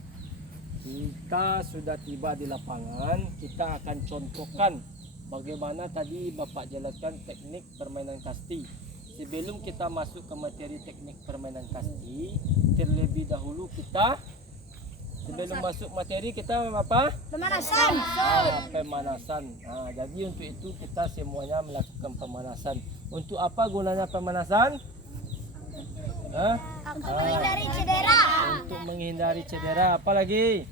Kita sudah tiba di lapangan. Kita akan contohkan bagaimana tadi Bapak jelaskan teknik permainan kasti. Sebelum kita masuk ke materi teknik permainan kasti, terlebih dahulu kita sebelum masuk materi kita apa? Pemanasan. Pemanasan. Jadi untuk itu kita semuanya melakukan pemanasan. Untuk apa gunanya pemanasan? Menghindari cedera. Untuk menghindari cedera. Apa lagi?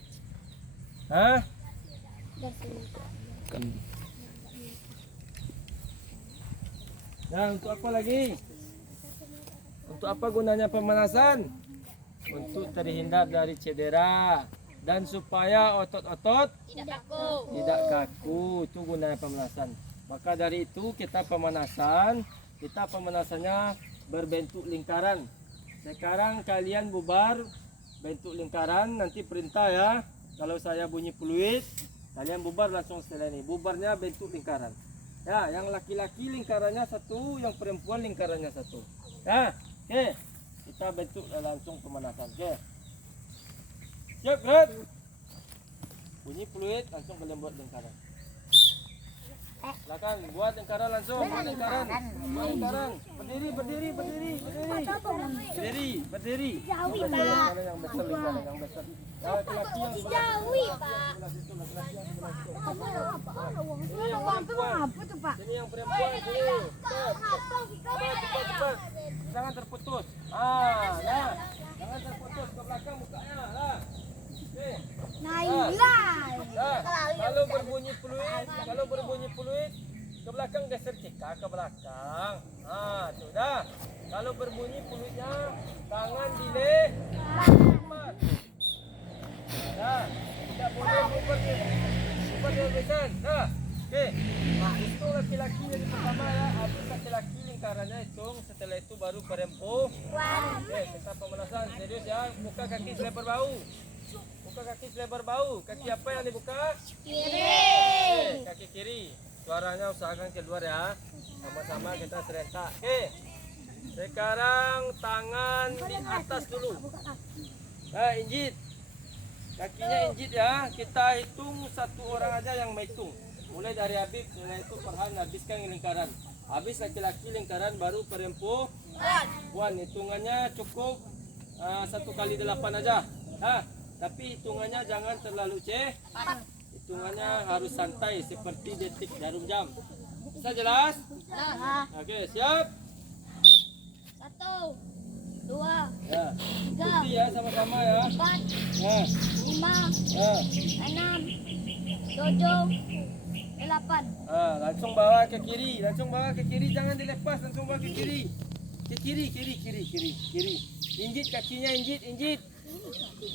Nah, untuk apa lagi? Untuk apa gunanya pemanasan? Untuk terhindar dari cedera dan supaya otot-otot Tidak kaku. tidak kaku. Itu gunanya pemanasan. Maka dari itu kita pemanasannya berbentuk lingkaran. Sekarang kalian bubar bentuk lingkaran, nanti perintah ya. Kalau saya bunyi peluit, kalian bubar langsung setelah ini. Bubarnya bentuk lingkaran. Ya, yang laki-laki lingkarannya satu, yang perempuan lingkarannya satu. Ya, oke. Kita bentuk langsung pemanasan. Oke. Siap, Gerut. Bunyi peluit langsung kalian buat lingkaran. Belakang, buat lingkaran langsung, buat lingkaran. Buat lingkaran. Berdiri. Berdiri. Lingkaran yang besar, lingkaran yang besar. Laki-laki yang sebelah Ini yang perempuan. Ini yang perempuan. Sini. Cepat. Jangan terputus. Nah. Jangan terputus ke belakang mukanya. Lah. Kalau berbunyi peluit ke belakang geser cika ke belakang. Sudah. Kalau berbunyi peluitnya tangan dilepas. Tidak boleh bergeser. Oke. Itu laki-laki yang pertama ya. Habis laki-laki lingkarannya hitung. Setelah itu baru perempuan. Oke, kita pemanasan serius ya. Buka kaki selebar bahu. Kaki apa yang dibuka? Kiri. Kaki kiri. Suaranya usahakan keluar ya. Sama-sama kita serentak. Oke. Sekarang tangan di atas dulu. Injit. Kakinya injit ya. Kita hitung satu orang aja yang menghitung. Mulai dari Habib, setelah itu Farhan habiskan lingkaran. Habis laki-laki lingkaran baru perempuan. Hitungannya cukup 1x8 aja. Tapi hitungannya jangan terlalu cepat. Hitungannya harus santai seperti detik jarum jam. Bisa jelas? Oke, siap. 1, 2, Ya. Ikuti ya sama-sama ya. 4, Ya. 5, Ya. 6, 7, 8. Langsung bawa ke kiri, jangan dilepas, langsung bawa ke kiri. Ke kiri. Injit kakinya, injit.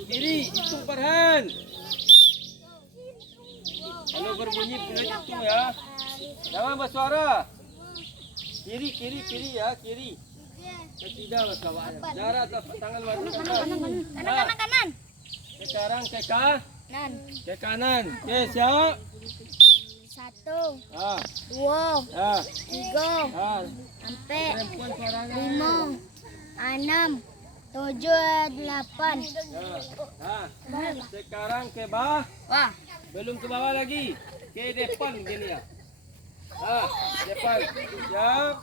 Kiri, hitung Farhan. Kalau berbunyi peluit hitung ya. Jangan bersuara. Kiri ya, kiri. Tidak bawahnya. Jarak tangan maju ke atas. Kanan. Sekarang ke kanan. Oke, siap. 1, Ah, 2, ah, 3, ah. sampai Perempuan suaranya. 5, 6, 7, 8. Sekarang ke bawah. Wah, Belum ke bawah lagi. Ke depan gini ya. Depan. Siap.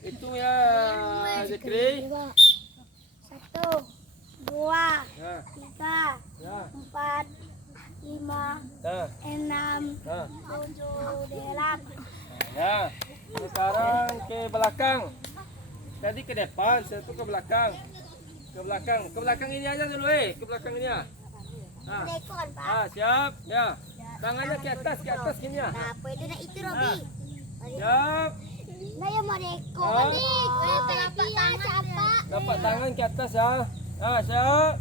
Itu ya, Zikri. 1, 2, Ya, 3, ya. 4, 5, 6, 7, 8. Ya. Sekarang ke belakang. Tadi ke depan, satu ke belakang. Ke belakang ini aja dulu ke belakang ini ya. Dekon, Pak. Siap. Ya. Tangannya ke atas gini ya. Nah, pwede na itu, Robi. Siap. Nah, ya mau dekon. Telapak tangan siapa? Dapat tangan ke atas ya. Siap.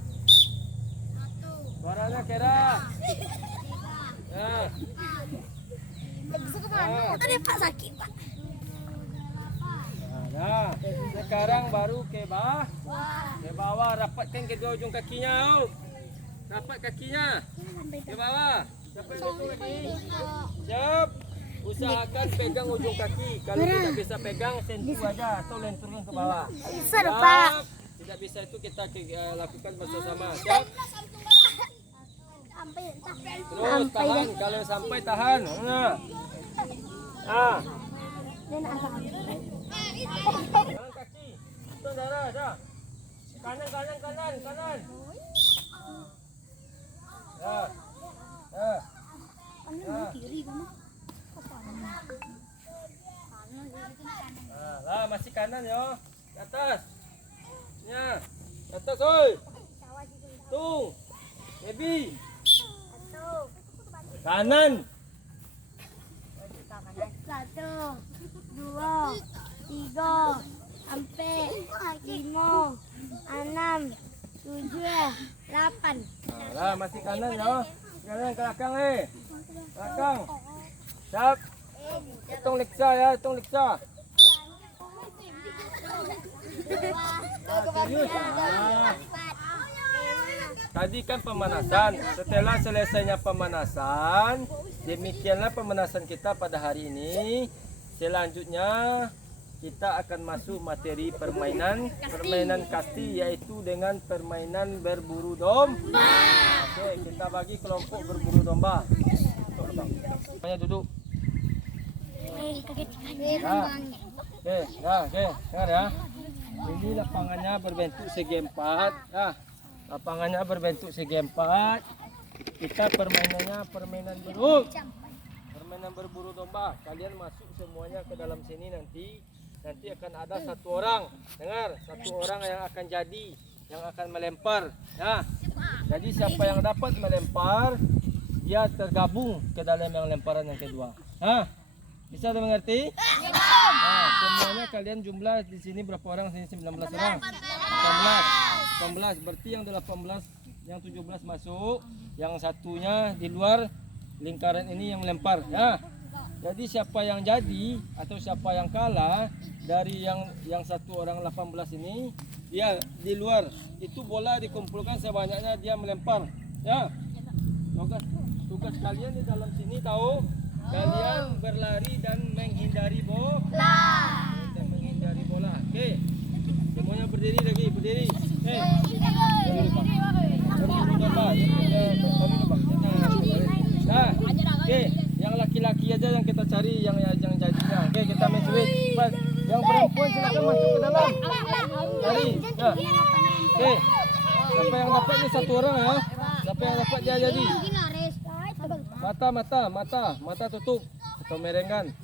Suaranya keras. Ya. Bisa kemana? Tadi Pak sakit, Pak. Nah, sekarang baru ke bawah. Ke bawah, rapatkan kedua ujung kakinya. Rapat kakinya. Ke bawah. Sampai betul lagi. Siap. Usahakan pegang ujung kaki. Kalau tidak bisa pegang, sentuh aja atau lenturkan ke bawah. Seru, Pak. Tidak bisa itu kita lakukan bersama-sama. Siap. Terus tahan. Kalau sampai tahan. Jalan kaki. Itu darah, dah. Kanan. Lah masih kanan ya. Ke atas. Ya. Ke atas, oi. Tung. Baby. Kanan. 1, 2, 3, sampai 5, 6, 7, 8. Lah masih kanan ya. Kanan ke belakang Belakang. Siap. Hitung liksa ya, Serius. Tadi kan pemanasan. Setelah selesainya pemanasan, demikianlah pemanasan kita pada hari ini. Selanjutnya kita akan masuk materi permainan kasti, yaitu dengan permainan berburu domba. Oke, kita bagi kelompok berburu domba. Semuanya duduk. Kaget. Oke, oke, dengar ya. Ini lapangannya berbentuk segi 4. Nah, lapangannya berbentuk segi 4. Kita permainannya permainan berburu domba. Kalian masuk semuanya ke dalam sini nanti. Nanti akan ada satu orang. Dengar, satu orang yang akan jadi, yang akan melempar. Nah, jadi siapa yang dapat melempar, dia tergabung ke dalam yang lemparan yang kedua. Nah, bisa mengerti? Nah, semuanya kalian jumlah di sini berapa orang? Sini 19 orang. 19. Berarti yang 18, yang 17 masuk, yang satunya di luar lingkaran ini yang melempar. Ya. Jadi siapa yang jadi atau siapa yang kalah dari yang satu orang 18 ini, dia di luar. Itu bola dikumpulkan sebanyaknya dia melempar. Ya. Tugas kalian di dalam sini tahu? Kalian berlari dan menghindari bola. Oke. Semuanya berdiri lagi, berdiri. Nah, oke, yang laki-laki aja yang kita cari yang jadinya. Oke, kita main duit. Yang perempuan silakan masuk ke dalam. Cari. Nah. Oke. Siapa yang dapat ni satu orang ya. Siapa yang dapat dia jadi. Mata tutup atau merenggan.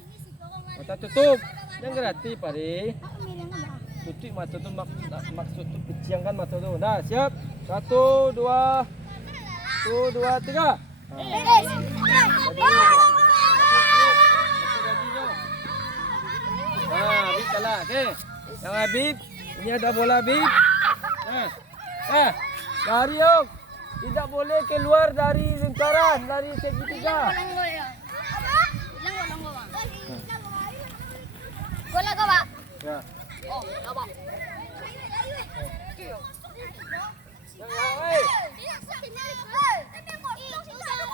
Mata tutup. Jangan gerati pare. Tutup mata tu maksud tu pecahkan mata tu. Dah siap. 1 2 3. Nah, Habib kalah. Okey. Yang Habib, ini ada bola Habib. Lari yuk. Tidak boleh keluar dari lingkaran, dari segitiga. Bola kau, Pak? Ya. Oh, apa?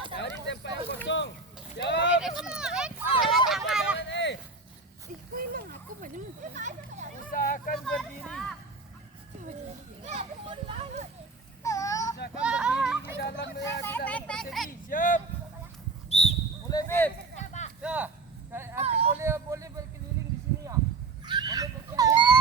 Dari tempat yang kosong. Jawab. Usahakan berdiri. Usahakan berdiri di dalam persegi. Siap. Mulai, Beb. Dah. Api boleh berkeliling di sini ya. Boleh berkeliling.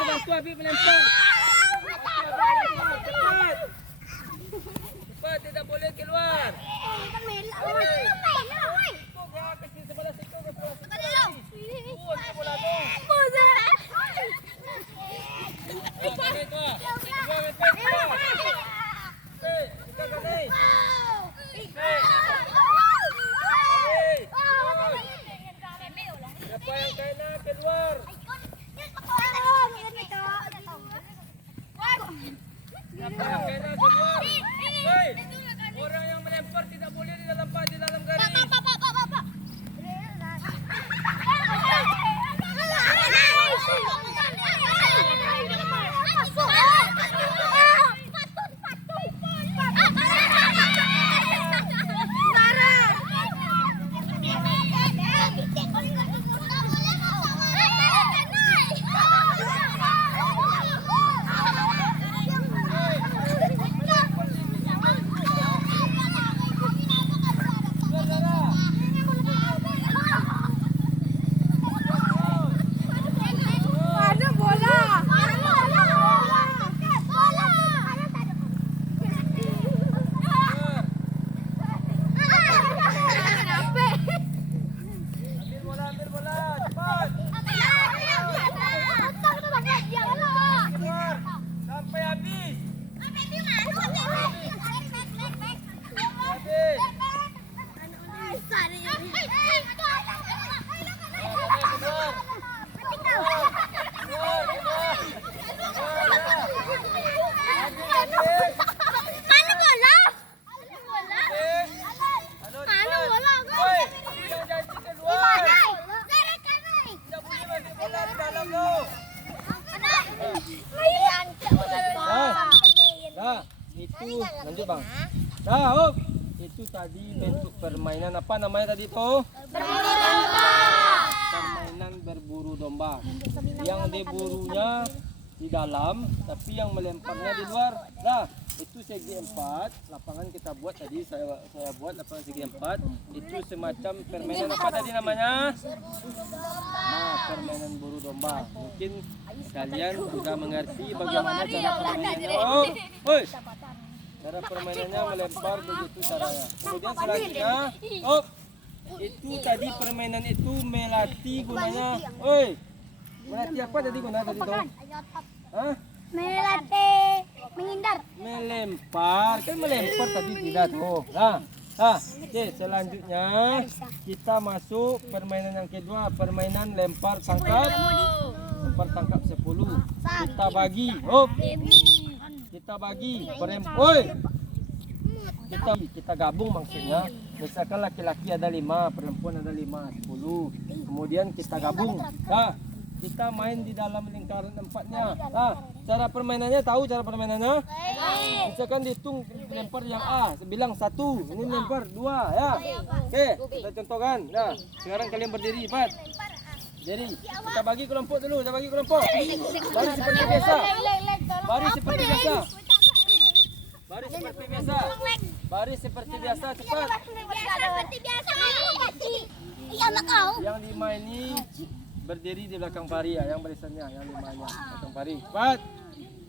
Bantu Habib melempar. Cepat, tidak boleh keluar. Siapa yang kena keluar? Siapa yang kena keluar? Hei, orang yang melempar tidak boleh di dalam pasir. bang. Dah, hop. Itu tadi bentuk permainan apa namanya tadi tuh? Berburu domba. Permainan berburu domba. Yang diburunya di dalam, tapi yang melemparnya di luar. Dah, itu segi 4. Lapangan kita buat tadi, saya buat lapangan segi 4. Itu semacam permainan apa tadi namanya? Nah, permainan buru domba. Mungkin kalian sudah mengerti bagaimana cara permainannya. Oh, oi. Cara permainannya melempar begitu caranya. Kemudian selanjutnya, oh, itu tadi permainan itu melatih gunanya. Oi, melatih apa tadi gunanya tadi tuh? Hah? Melatih menghindar. Melempar, kan melempar tadi tidak tuh. Nah, oke, selanjutnya kita masuk permainan yang kedua, permainan lempar tangkap. Lempar tangkap 10. Kita bagi. Hop. Kita bagi perempuan. Kita gabung maksudnya. Misalkan laki-laki ada 5, perempuan ada 5, 10. Kemudian kita gabung. Nah, kita main di dalam lingkaran 4-nya. Nah, cara permainannya tahu cara permainannya? Misalkan dihitung lempar yang A, bilang 1, ini lempar 2 ya. Oke, kita contohkan. Nah, sekarang kalian berdiri, 4. Jadi, kita bagi kelompok dulu, kita bagi kelompok. Baris seperti biasa. Baris seperti biasa. Baris seperti biasa. Baris seperti biasa, cepat. Seperti biasa. Iya, anak kau. Yang 5 ini berdiri di belakang pari ya, yang barisannya, yang 5-nya belakang pari. Cepat.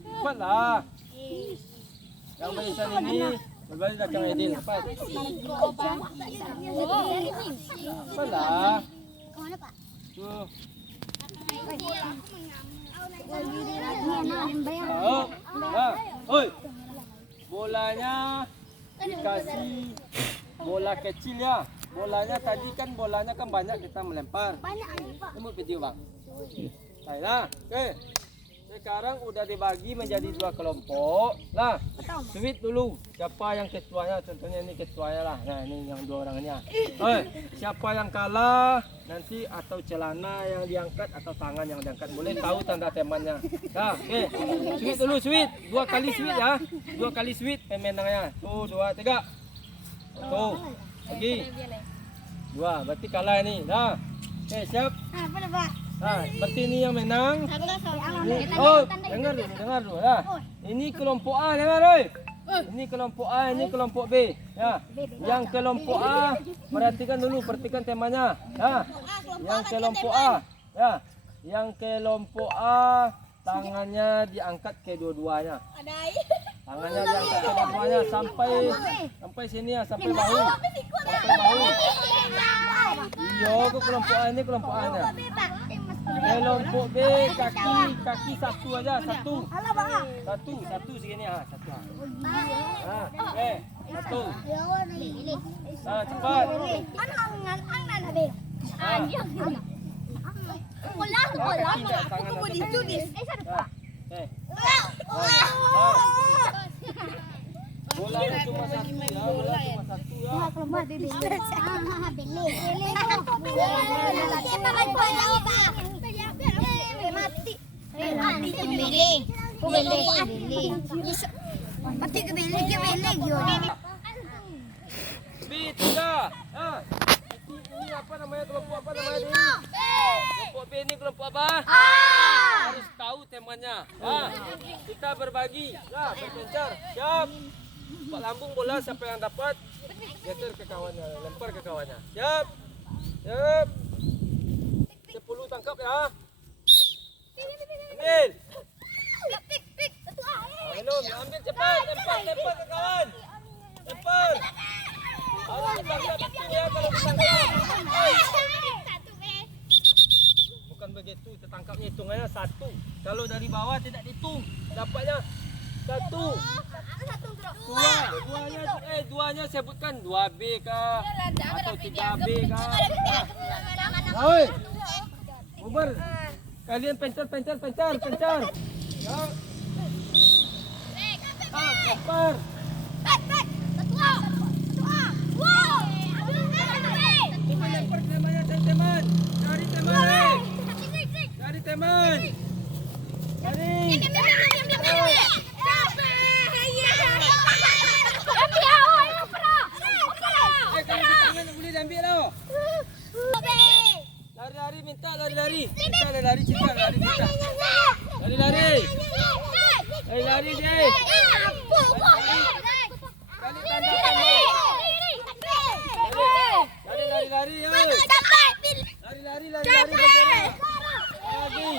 Cepatlah. Yang barisan ini berbaris belakang Aidil. Cepat. Cepatlah. Tuh. Oh, nah, oi. Bolanya dikasih bola kecil ya. Bolanya tadi kan banyak kita melempar. Ini video bang. Baiklah, oke. Sekarang udah dibagi menjadi 2 kelompok. Nah, sweet dulu. Siapa yang ketuanya? Contohnya ini ketuanya lah. Nah, ini yang 2 orangnya. Siapa yang kalah nanti atau celana yang diangkat atau tangan yang diangkat. Boleh tahu tanda temannya. Nah, oke. Sweet dulu, sweet. 2 kali sweet ya. 2 kali sweet pemenangnya. Tuh, 2, 3. Tuh. Lagi. 2, berarti kalah ini. Nah. Oke, siap. Nah, berarti ini yang menang. Oh, dengar dulu. Nah, ini kelompok A, dengar oi. Ini kelompok A, ini kelompok B. Ya. Yang kelompok A, perhatikan temanya. Ya. Yang kelompok A, ya. Yang kelompok A tangannya diangkat ke dua-duanya. Tangannya diangkat ke dua-duanya sampai sini ya, sampai bahu. Sampai bahu. Iya, ke kelompok A ini kelompok A nya. Kelompok B kaki 1 aja, 1 segini ah, 1. Nah, oke, 1. Nah, cepat. Bolanya cuma 1 ya, bola cuma 1 ya. B3. Ah. Ini apa namanya, kelompok apa namanya ini? Kelompok B ini kelompok apa? Harus tahu temanya. Kita berbagi. Lah, berpencar. Siap. Pak lambung bola, siapa yang dapat geser ke kawannya, lempar ke kawannya. Siap. Siap. 10 tangkap ya. Ambil. Minum, ambil cepat, lempar ke kawan. Lempar. Harus ditangkap itu ya kalau ditangkap. Bukan begitu, tertangkapnya hitungannya 1. Kalau dari bawah tidak dihitung, dapatnya 1. Duanya sebutkan 2B kah atau 3B kah? Oi, bubar. Kalian pencar. Ya. Lempar. Lempar temanya, teman. Cari teman. Cari teman. Cari. diambil lo. Lari-lari minta, lari-lari. Cinta lari-lari, cinta lari cinta. Lari-lari. Lari-lari deh. Kali tanda kamu. Lari-lari yo. Lari-lari bergerak. Lagi.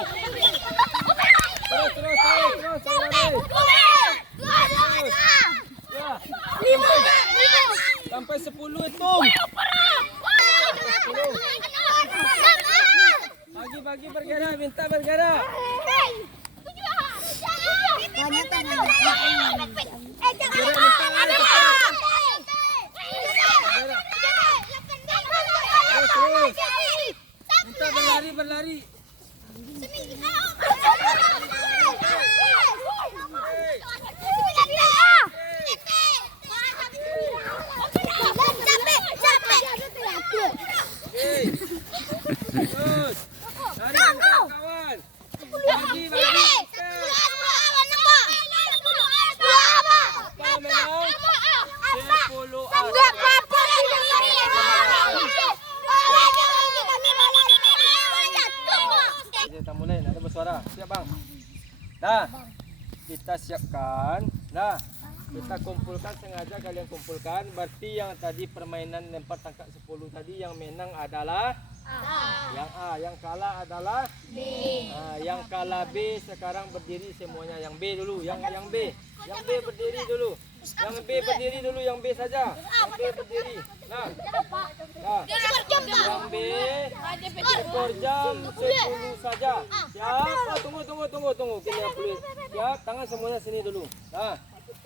Terus lari. Ya. Sampai 10 itu. Bagi bergerak, minta bergerak. Banyak tangan. Bergerak minta lari cepat. Terus. Minta berlari. Terus. Lari kawan. Bagi. Kau menang 10 kita mulai, ada bersuara. Siap bang? Dah. Kita siapkan. Dah. Kita kumpulkan, sengaja kalian kumpulkan. Berarti yang tadi permainan lempar tangkap 10 tadi yang menang adalah yang A, yang kalah adalah B. Yang kalah B sekarang berdiri semuanya. Yang B dulu, yang B. Yang B berdiri dulu. Yang B berdiri dulu, yang B saja. Yang B berdiri. Nah. Yang B ekor jam 10 saja. Siap? Tunggu. Kita boleh. Siap, tangan semuanya sini dulu. Nah.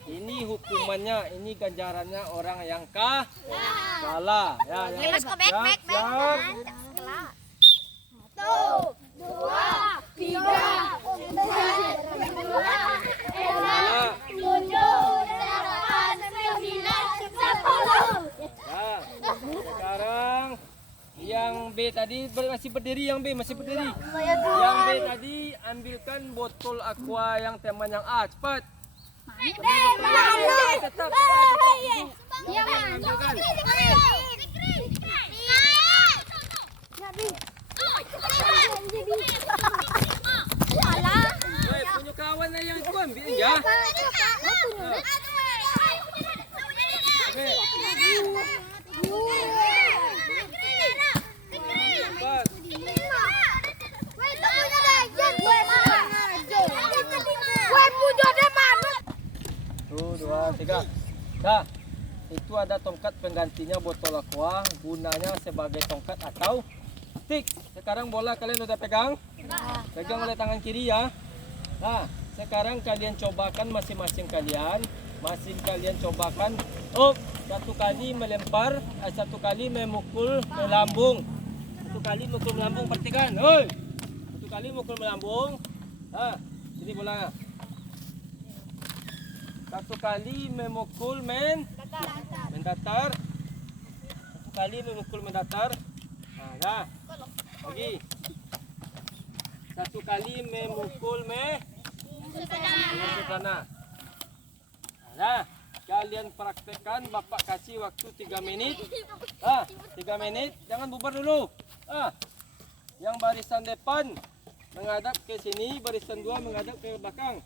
Ini hukumannya, ini ganjarannya orang yang kalah. Ya, ya. Siap. 1, 2, 3, 4, 5, 6, 7, 8, 9, 10. Ya. Sekarang yang B tadi masih berdiri, yang B masih berdiri. Yang B tadi ambilkan botol aqua yang teman yang A, cepat. Tetap. Ambilkan. Punya kawan lah yang ikut ambil ya. Dua, tiga. Dah. Itu ada tongkat penggantinya botol aqua, gunanya sebagai tongkat atau stick. Sekarang bola kalian udah pegang? Pegang oleh tangan kiri ya. Nah, sekarang kalian cobakan masing-masing kalian. Cobakan. Satu kali melempar, satu kali memukul melambung. Satu kali mukul melambung, perhatikan. Satu kali mukul melambung. Sini bola. Satu kali memukul mendatar. Satu kali memukul mendatar. Nah, lagi. Satu kali memukul tanah. Nah, kalian praktekkan, Bapak kasih waktu 3 menit. 3 menit, jangan bubar dulu. Yang barisan depan menghadap ke sini, barisan 2 menghadap ke belakang.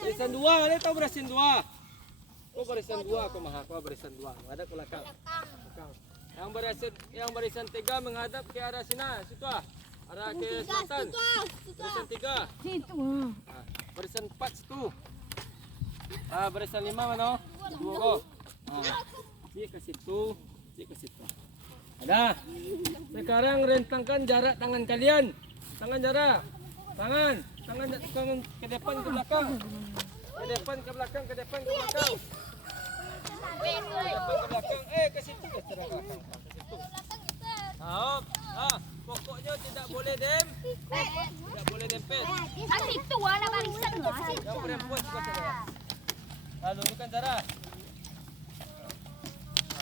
Barisan 2, ada tahu barisan 2? Barisan 2, kau mahal, barisan 2 menghadap ke belakang. Yang barisan 3 menghadap ke arah sana, situ arah ke selatan. Barisan 3. Barisan 4 situ. Barisan 5 mana? 2. Dia ke situ, Ada. Sekarang rentangkan jarak tangan kalian. Tangan jarak. Tangan ke depan ke belakang. Ke depan ke belakang. Ke depan ke belakang. Ke situ ke belakang. Ke situ. Pokoknya tidak boleh dempet. Itu warna barisan masih. Yang perempuan juga saja. Lalu bukan cara.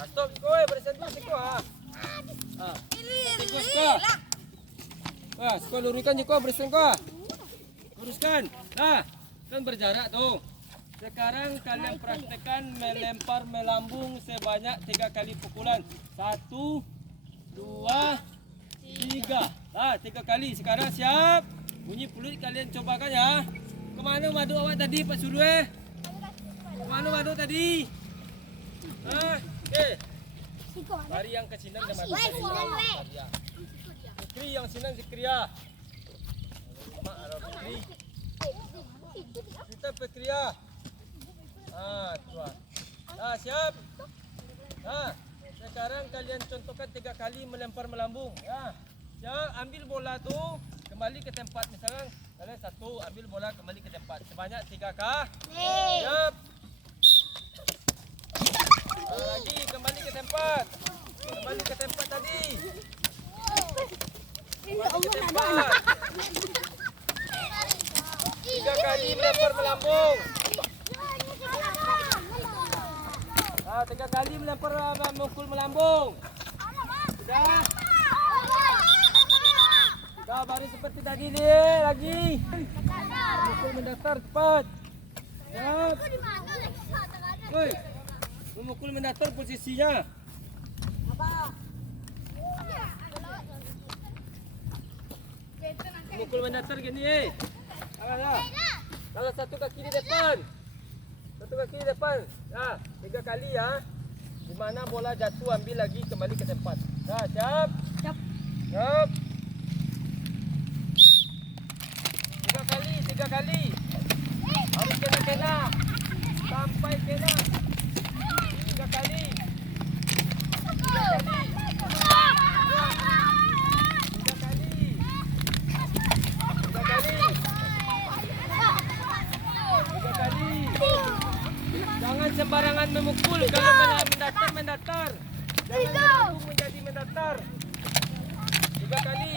Stop kau barisan 2 situ Tikus kau. Kau luruskan je kau barisan kau. Luruskan. Kan berjarak tuh. Sekarang kalian praktekkan melempar melambung sebanyak 3 kali pukulan. 1, 2, 3. Nah, 3 kali. Sekarang siap. Bunyi peluit kalian cobakan ya. Kemana madu awak tadi Pak Surwe? Kemana madu tadi? Nah, oke. Bari yang ke Sinan ke madu. Fikri yang Sinan Fikri ya. Mak ada Fikri. Kita Fikri ya. Tuan. Siap. Sekarang kalian contohkan 3 kali melempar melambung. Siap, ambil bola tu kembali ke tempat. Misalkan kalian 1 ambil bola kembali ke tempat sebanyak 3 kali. Siap. Lagi kembali ke tempat. Kembali ke tempat tadi. Kembali ke tempat. 3 kali melempar melambung. 3 kali melempar memukul melambung. Sudah. Sudah baru seperti tadi nih lagi. Memukul mendatar cepat. Siap. Woi. Memukul mendatar posisinya. Memukul mendatar gini. Kalau 1 kaki di depan. 1 kaki di depan. 3 kali ya. Di mana bola jatuh ambil lagi kembali ke tempat. Siap. Siap. 3 kali. Harus kena. Sampai kena. 3 kali. 3 kali. 3 kali. Jangan sembarangan memukul. Kalau mendatar. Jangan melambung menjadi mendatar. 3 kali.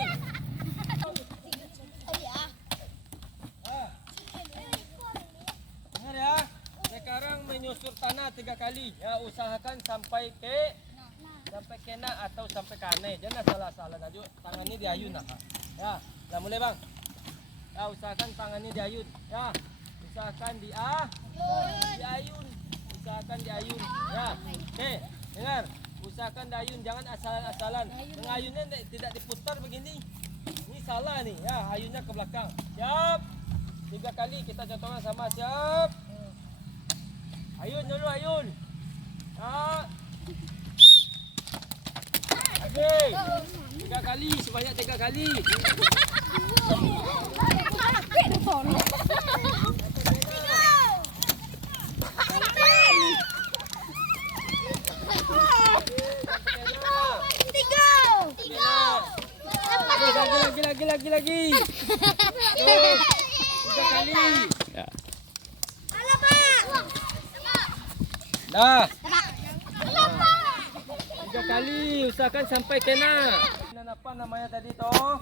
Dengar ya. Sekarang menyusur tanah 3 kali. Ya, usahakan sampai kena atau sampai kane. Jangan salah-salah tadi. Tangannya diayun lah. Ya, dah mulai bang. Ya, usahakan tangannya diayun. Ya, usahakan diayun. Usahakan diayun. Ya, oke. Dengar. Usahakan diayun. Jangan asalan-asalan. Mengayunnya tidak diputar begini. Ini salah nih. Ya, ayunnya ke belakang. Siap. 3 kali kita contohkan sama. Siap. Ayun dulu, ayun. Ya. Oke. 3 kali, sebanyak 3 kali. Lagi. 3 kali. Ya. Dah. 3 kali, usahakan sampai kena. Apa namanya tadi toh?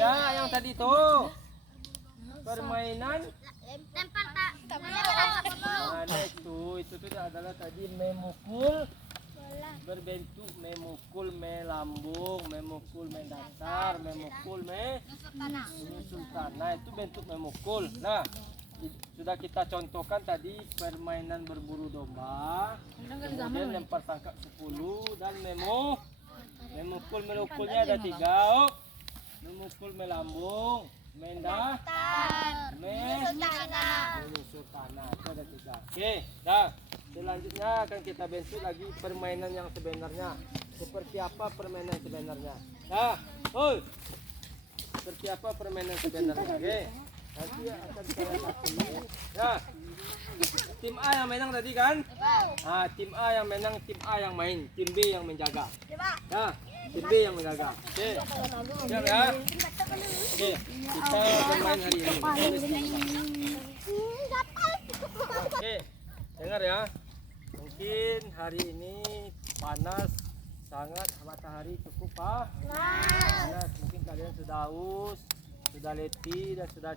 Ya, yang tadi toh. Permainan Lempar tak. Itu adalah tadi memukul berbentuk memukul melambung, memukul mendatar, memukul menyusul tanah. Itu bentuk memukul. Nah, sudah kita contohkan tadi permainan berburu domba, kemudian lempar tangkap 10 dan memukulnya ada 3. Memukul melambung, mendatar, menyusur tanah. Itu ada 3. Oke, dah. Selanjutnya akan kita bentuk lagi permainan yang sebenarnya. Seperti apa permainan sebenarnya? Seperti apa permainan sebenarnya? Oke. Nanti akan saya kasih. Ya. Tim A yang menang tadi kan? Tim A yang menang, tim A yang main, tim B yang menjaga. Ya, tim B yang menjaga. Oke. Siap ya? Oke. Kita bermain hari ini. Oke. Dengar ya. Mungkin hari ini panas sangat, matahari cukup panas. Mungkin kalian sudah haus, sudah letih dan sudah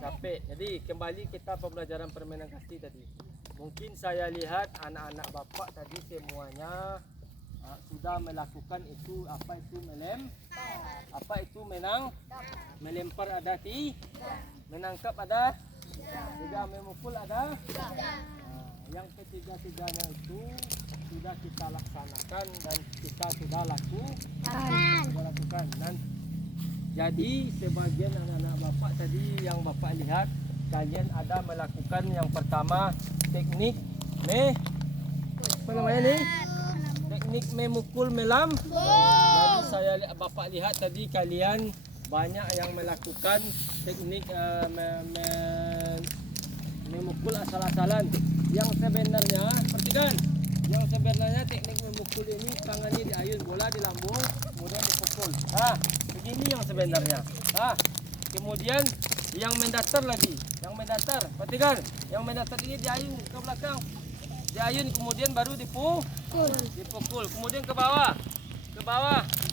capek. Jadi kembali kita pembelajaran permainan kasti tadi. Mungkin saya lihat anak-anak bapak tadi semuanya sudah melakukan itu. Apa itu melempar ada menangkap ada Tiga memukul ada? Yang ketiga-tiganya itu sudah kita laksanakan dan kita sudah lakukan. Dan jadi sebagian anak-anak bapak tadi yang bapak lihat, kalian ada melakukan yang pertama teknik apa namanya nih? Teknik memukul melam. Jadi saya bapak lihat tadi kalian banyak yang melakukan teknik memukul asal-asalan. Yang sebenarnya, perhatikan, yang sebenarnya teknik memukul ini tangannya diayun, bola di lambung, kemudian dipukul. Begini yang sebenarnya. Kemudian yang mendatar lagi, perhatikan, yang mendatar ini diayun ke belakang, diayun kemudian baru dipukul, kemudian ke bawah,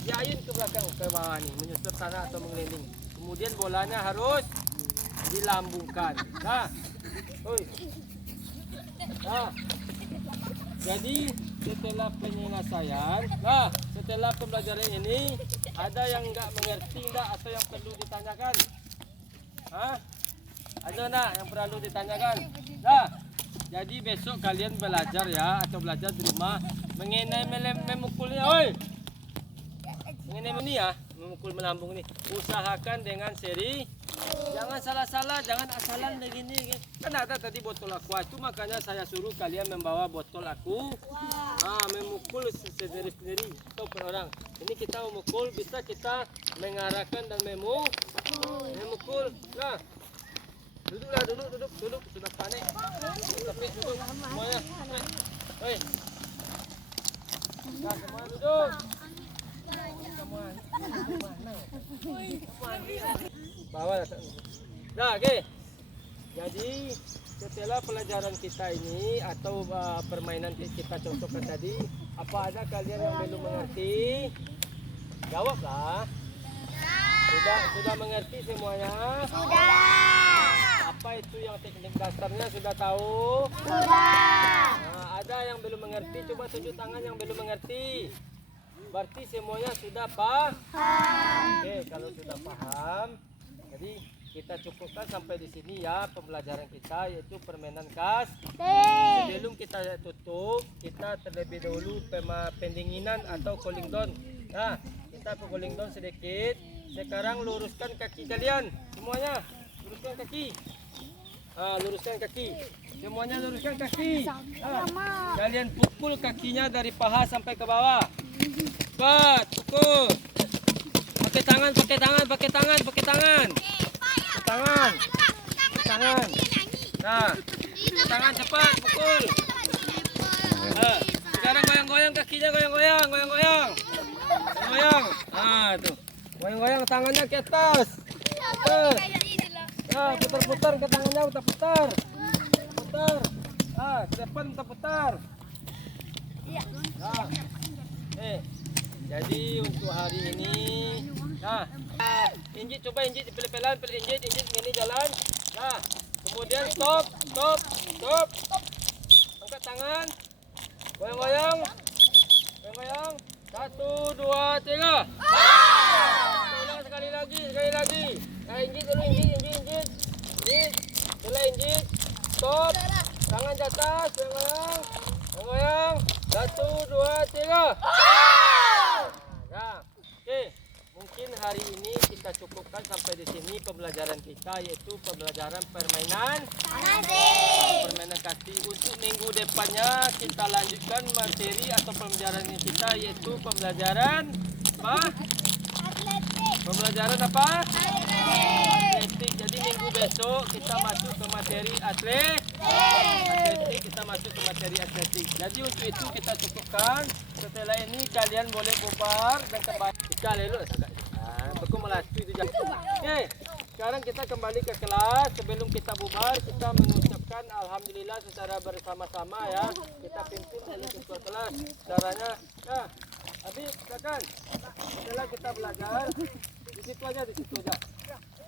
diayun ke belakang, ke bawah nih, menyusur tanah atau mengeliling. Kemudian bolanya harus dilambungkan. Jadi setelah penyelesaian, setelah pembelajaran ini, ada yang enggak mengerti enggak atau yang perlu ditanyakan? Ada enggak yang perlu ditanyakan? Jadi besok kalian belajar ya, atau belajar di rumah mengenai memukulnya, mengenai ini ya, memukul melambung ini. Usahakan dengan seri. Jangan salah-salah, jangan asalan begini. Kan ada tadi botol aqua, itu makanya saya suruh kalian membawa botol aku. Memukul sendiri-sendiri atau per orang. Ini kita memukul, bisa kita mengarahkan dan memukul. Duduklah, duduk. Sudah panik. Tapi duduk semuanya. Semua duduk. Bawa oke. Jadi setelah pelajaran kita ini atau permainan kita contohkan tadi, apa ada kalian yang belum mengerti? Jawablah. Sudah mengerti semuanya? Sudah. Apa itu yang teknik dasarnya sudah tahu? Sudah. Ada yang belum mengerti? Coba tunjuk tangan yang belum mengerti. Berarti semuanya sudah paham. Oke, kalau sudah paham, jadi kita cukupkan sampai di sini ya pembelajaran kita, yaitu permainan kas. Sebelum kita tutup, kita terlebih dahulu pendinginan atau cooling down. Kita cooling down sedikit. Sekarang luruskan kaki kalian semuanya. Luruskan kaki. Luruskan kaki. Semuanya luruskan kaki. Kalian pukul kakinya dari paha sampai ke bawah. Cepat, pukul. Pakai tangan. Tangan cepat, pukul. Sekarang goyang-goyang kakinya, goyang-goyang. Tuh. Goyang-goyang tangannya ke atas. Putar-putar ke tangannya, putar. Depan putar. Jadi untuk hari ini, injit pelan-pelan, injit ini jalan. Kemudian stop. Angkat tangan, goyang-goyang. 1, 2, 3. Ulang sekali lagi. Injit dulu, injit. Setelah injit, stop. Tangan di atas, goyang. 1, 2, 3. Oke. Mungkin hari ini kita cukupkan sampai di sini pembelajaran kita, yaitu pembelajaran permainan kaki. Untuk minggu depannya kita lanjutkan materi atau pembelajaran kita, yaitu pembelajaran apa? Pembelajaran apa? Atletik. Jadi minggu besok kita masuk ke materi atletik. Jadi untuk itu kita cukupkan. Setelah ini kalian boleh bubar dan kembali. Oke, sekarang kita kembali ke kelas. Sebelum kita bubar, kita mengucapkan alhamdulillah secara bersama-sama ya. Kita pimpin ketua kelas. Caranya, Habib, silakan. Setelah kita belajar, di situ aja.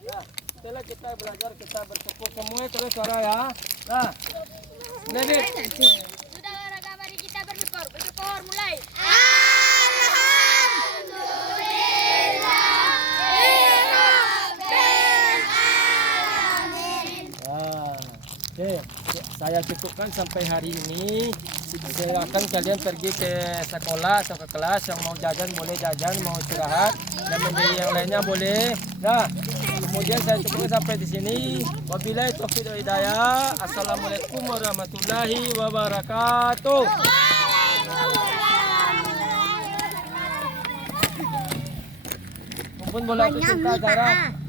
Ya, setelah kita belajar, kita bersyukur semua terus suara ya. Habib. Sudah olahraga, mari kita bersyukur mulai. Alhamdulillah. Oke, saya cukupkan sampai hari ini. Silakan kalian pergi ke sekolah atau ke kelas. Yang mau jajan boleh jajan, mau istirahat dan membeli yang lainnya boleh. Nah, kemudian saya cukupkan sampai di sini. Wabillahi taufiq wal hidayah. Assalamualaikum warahmatullahi wabarakatuh. Kumpul bola cinta Zara.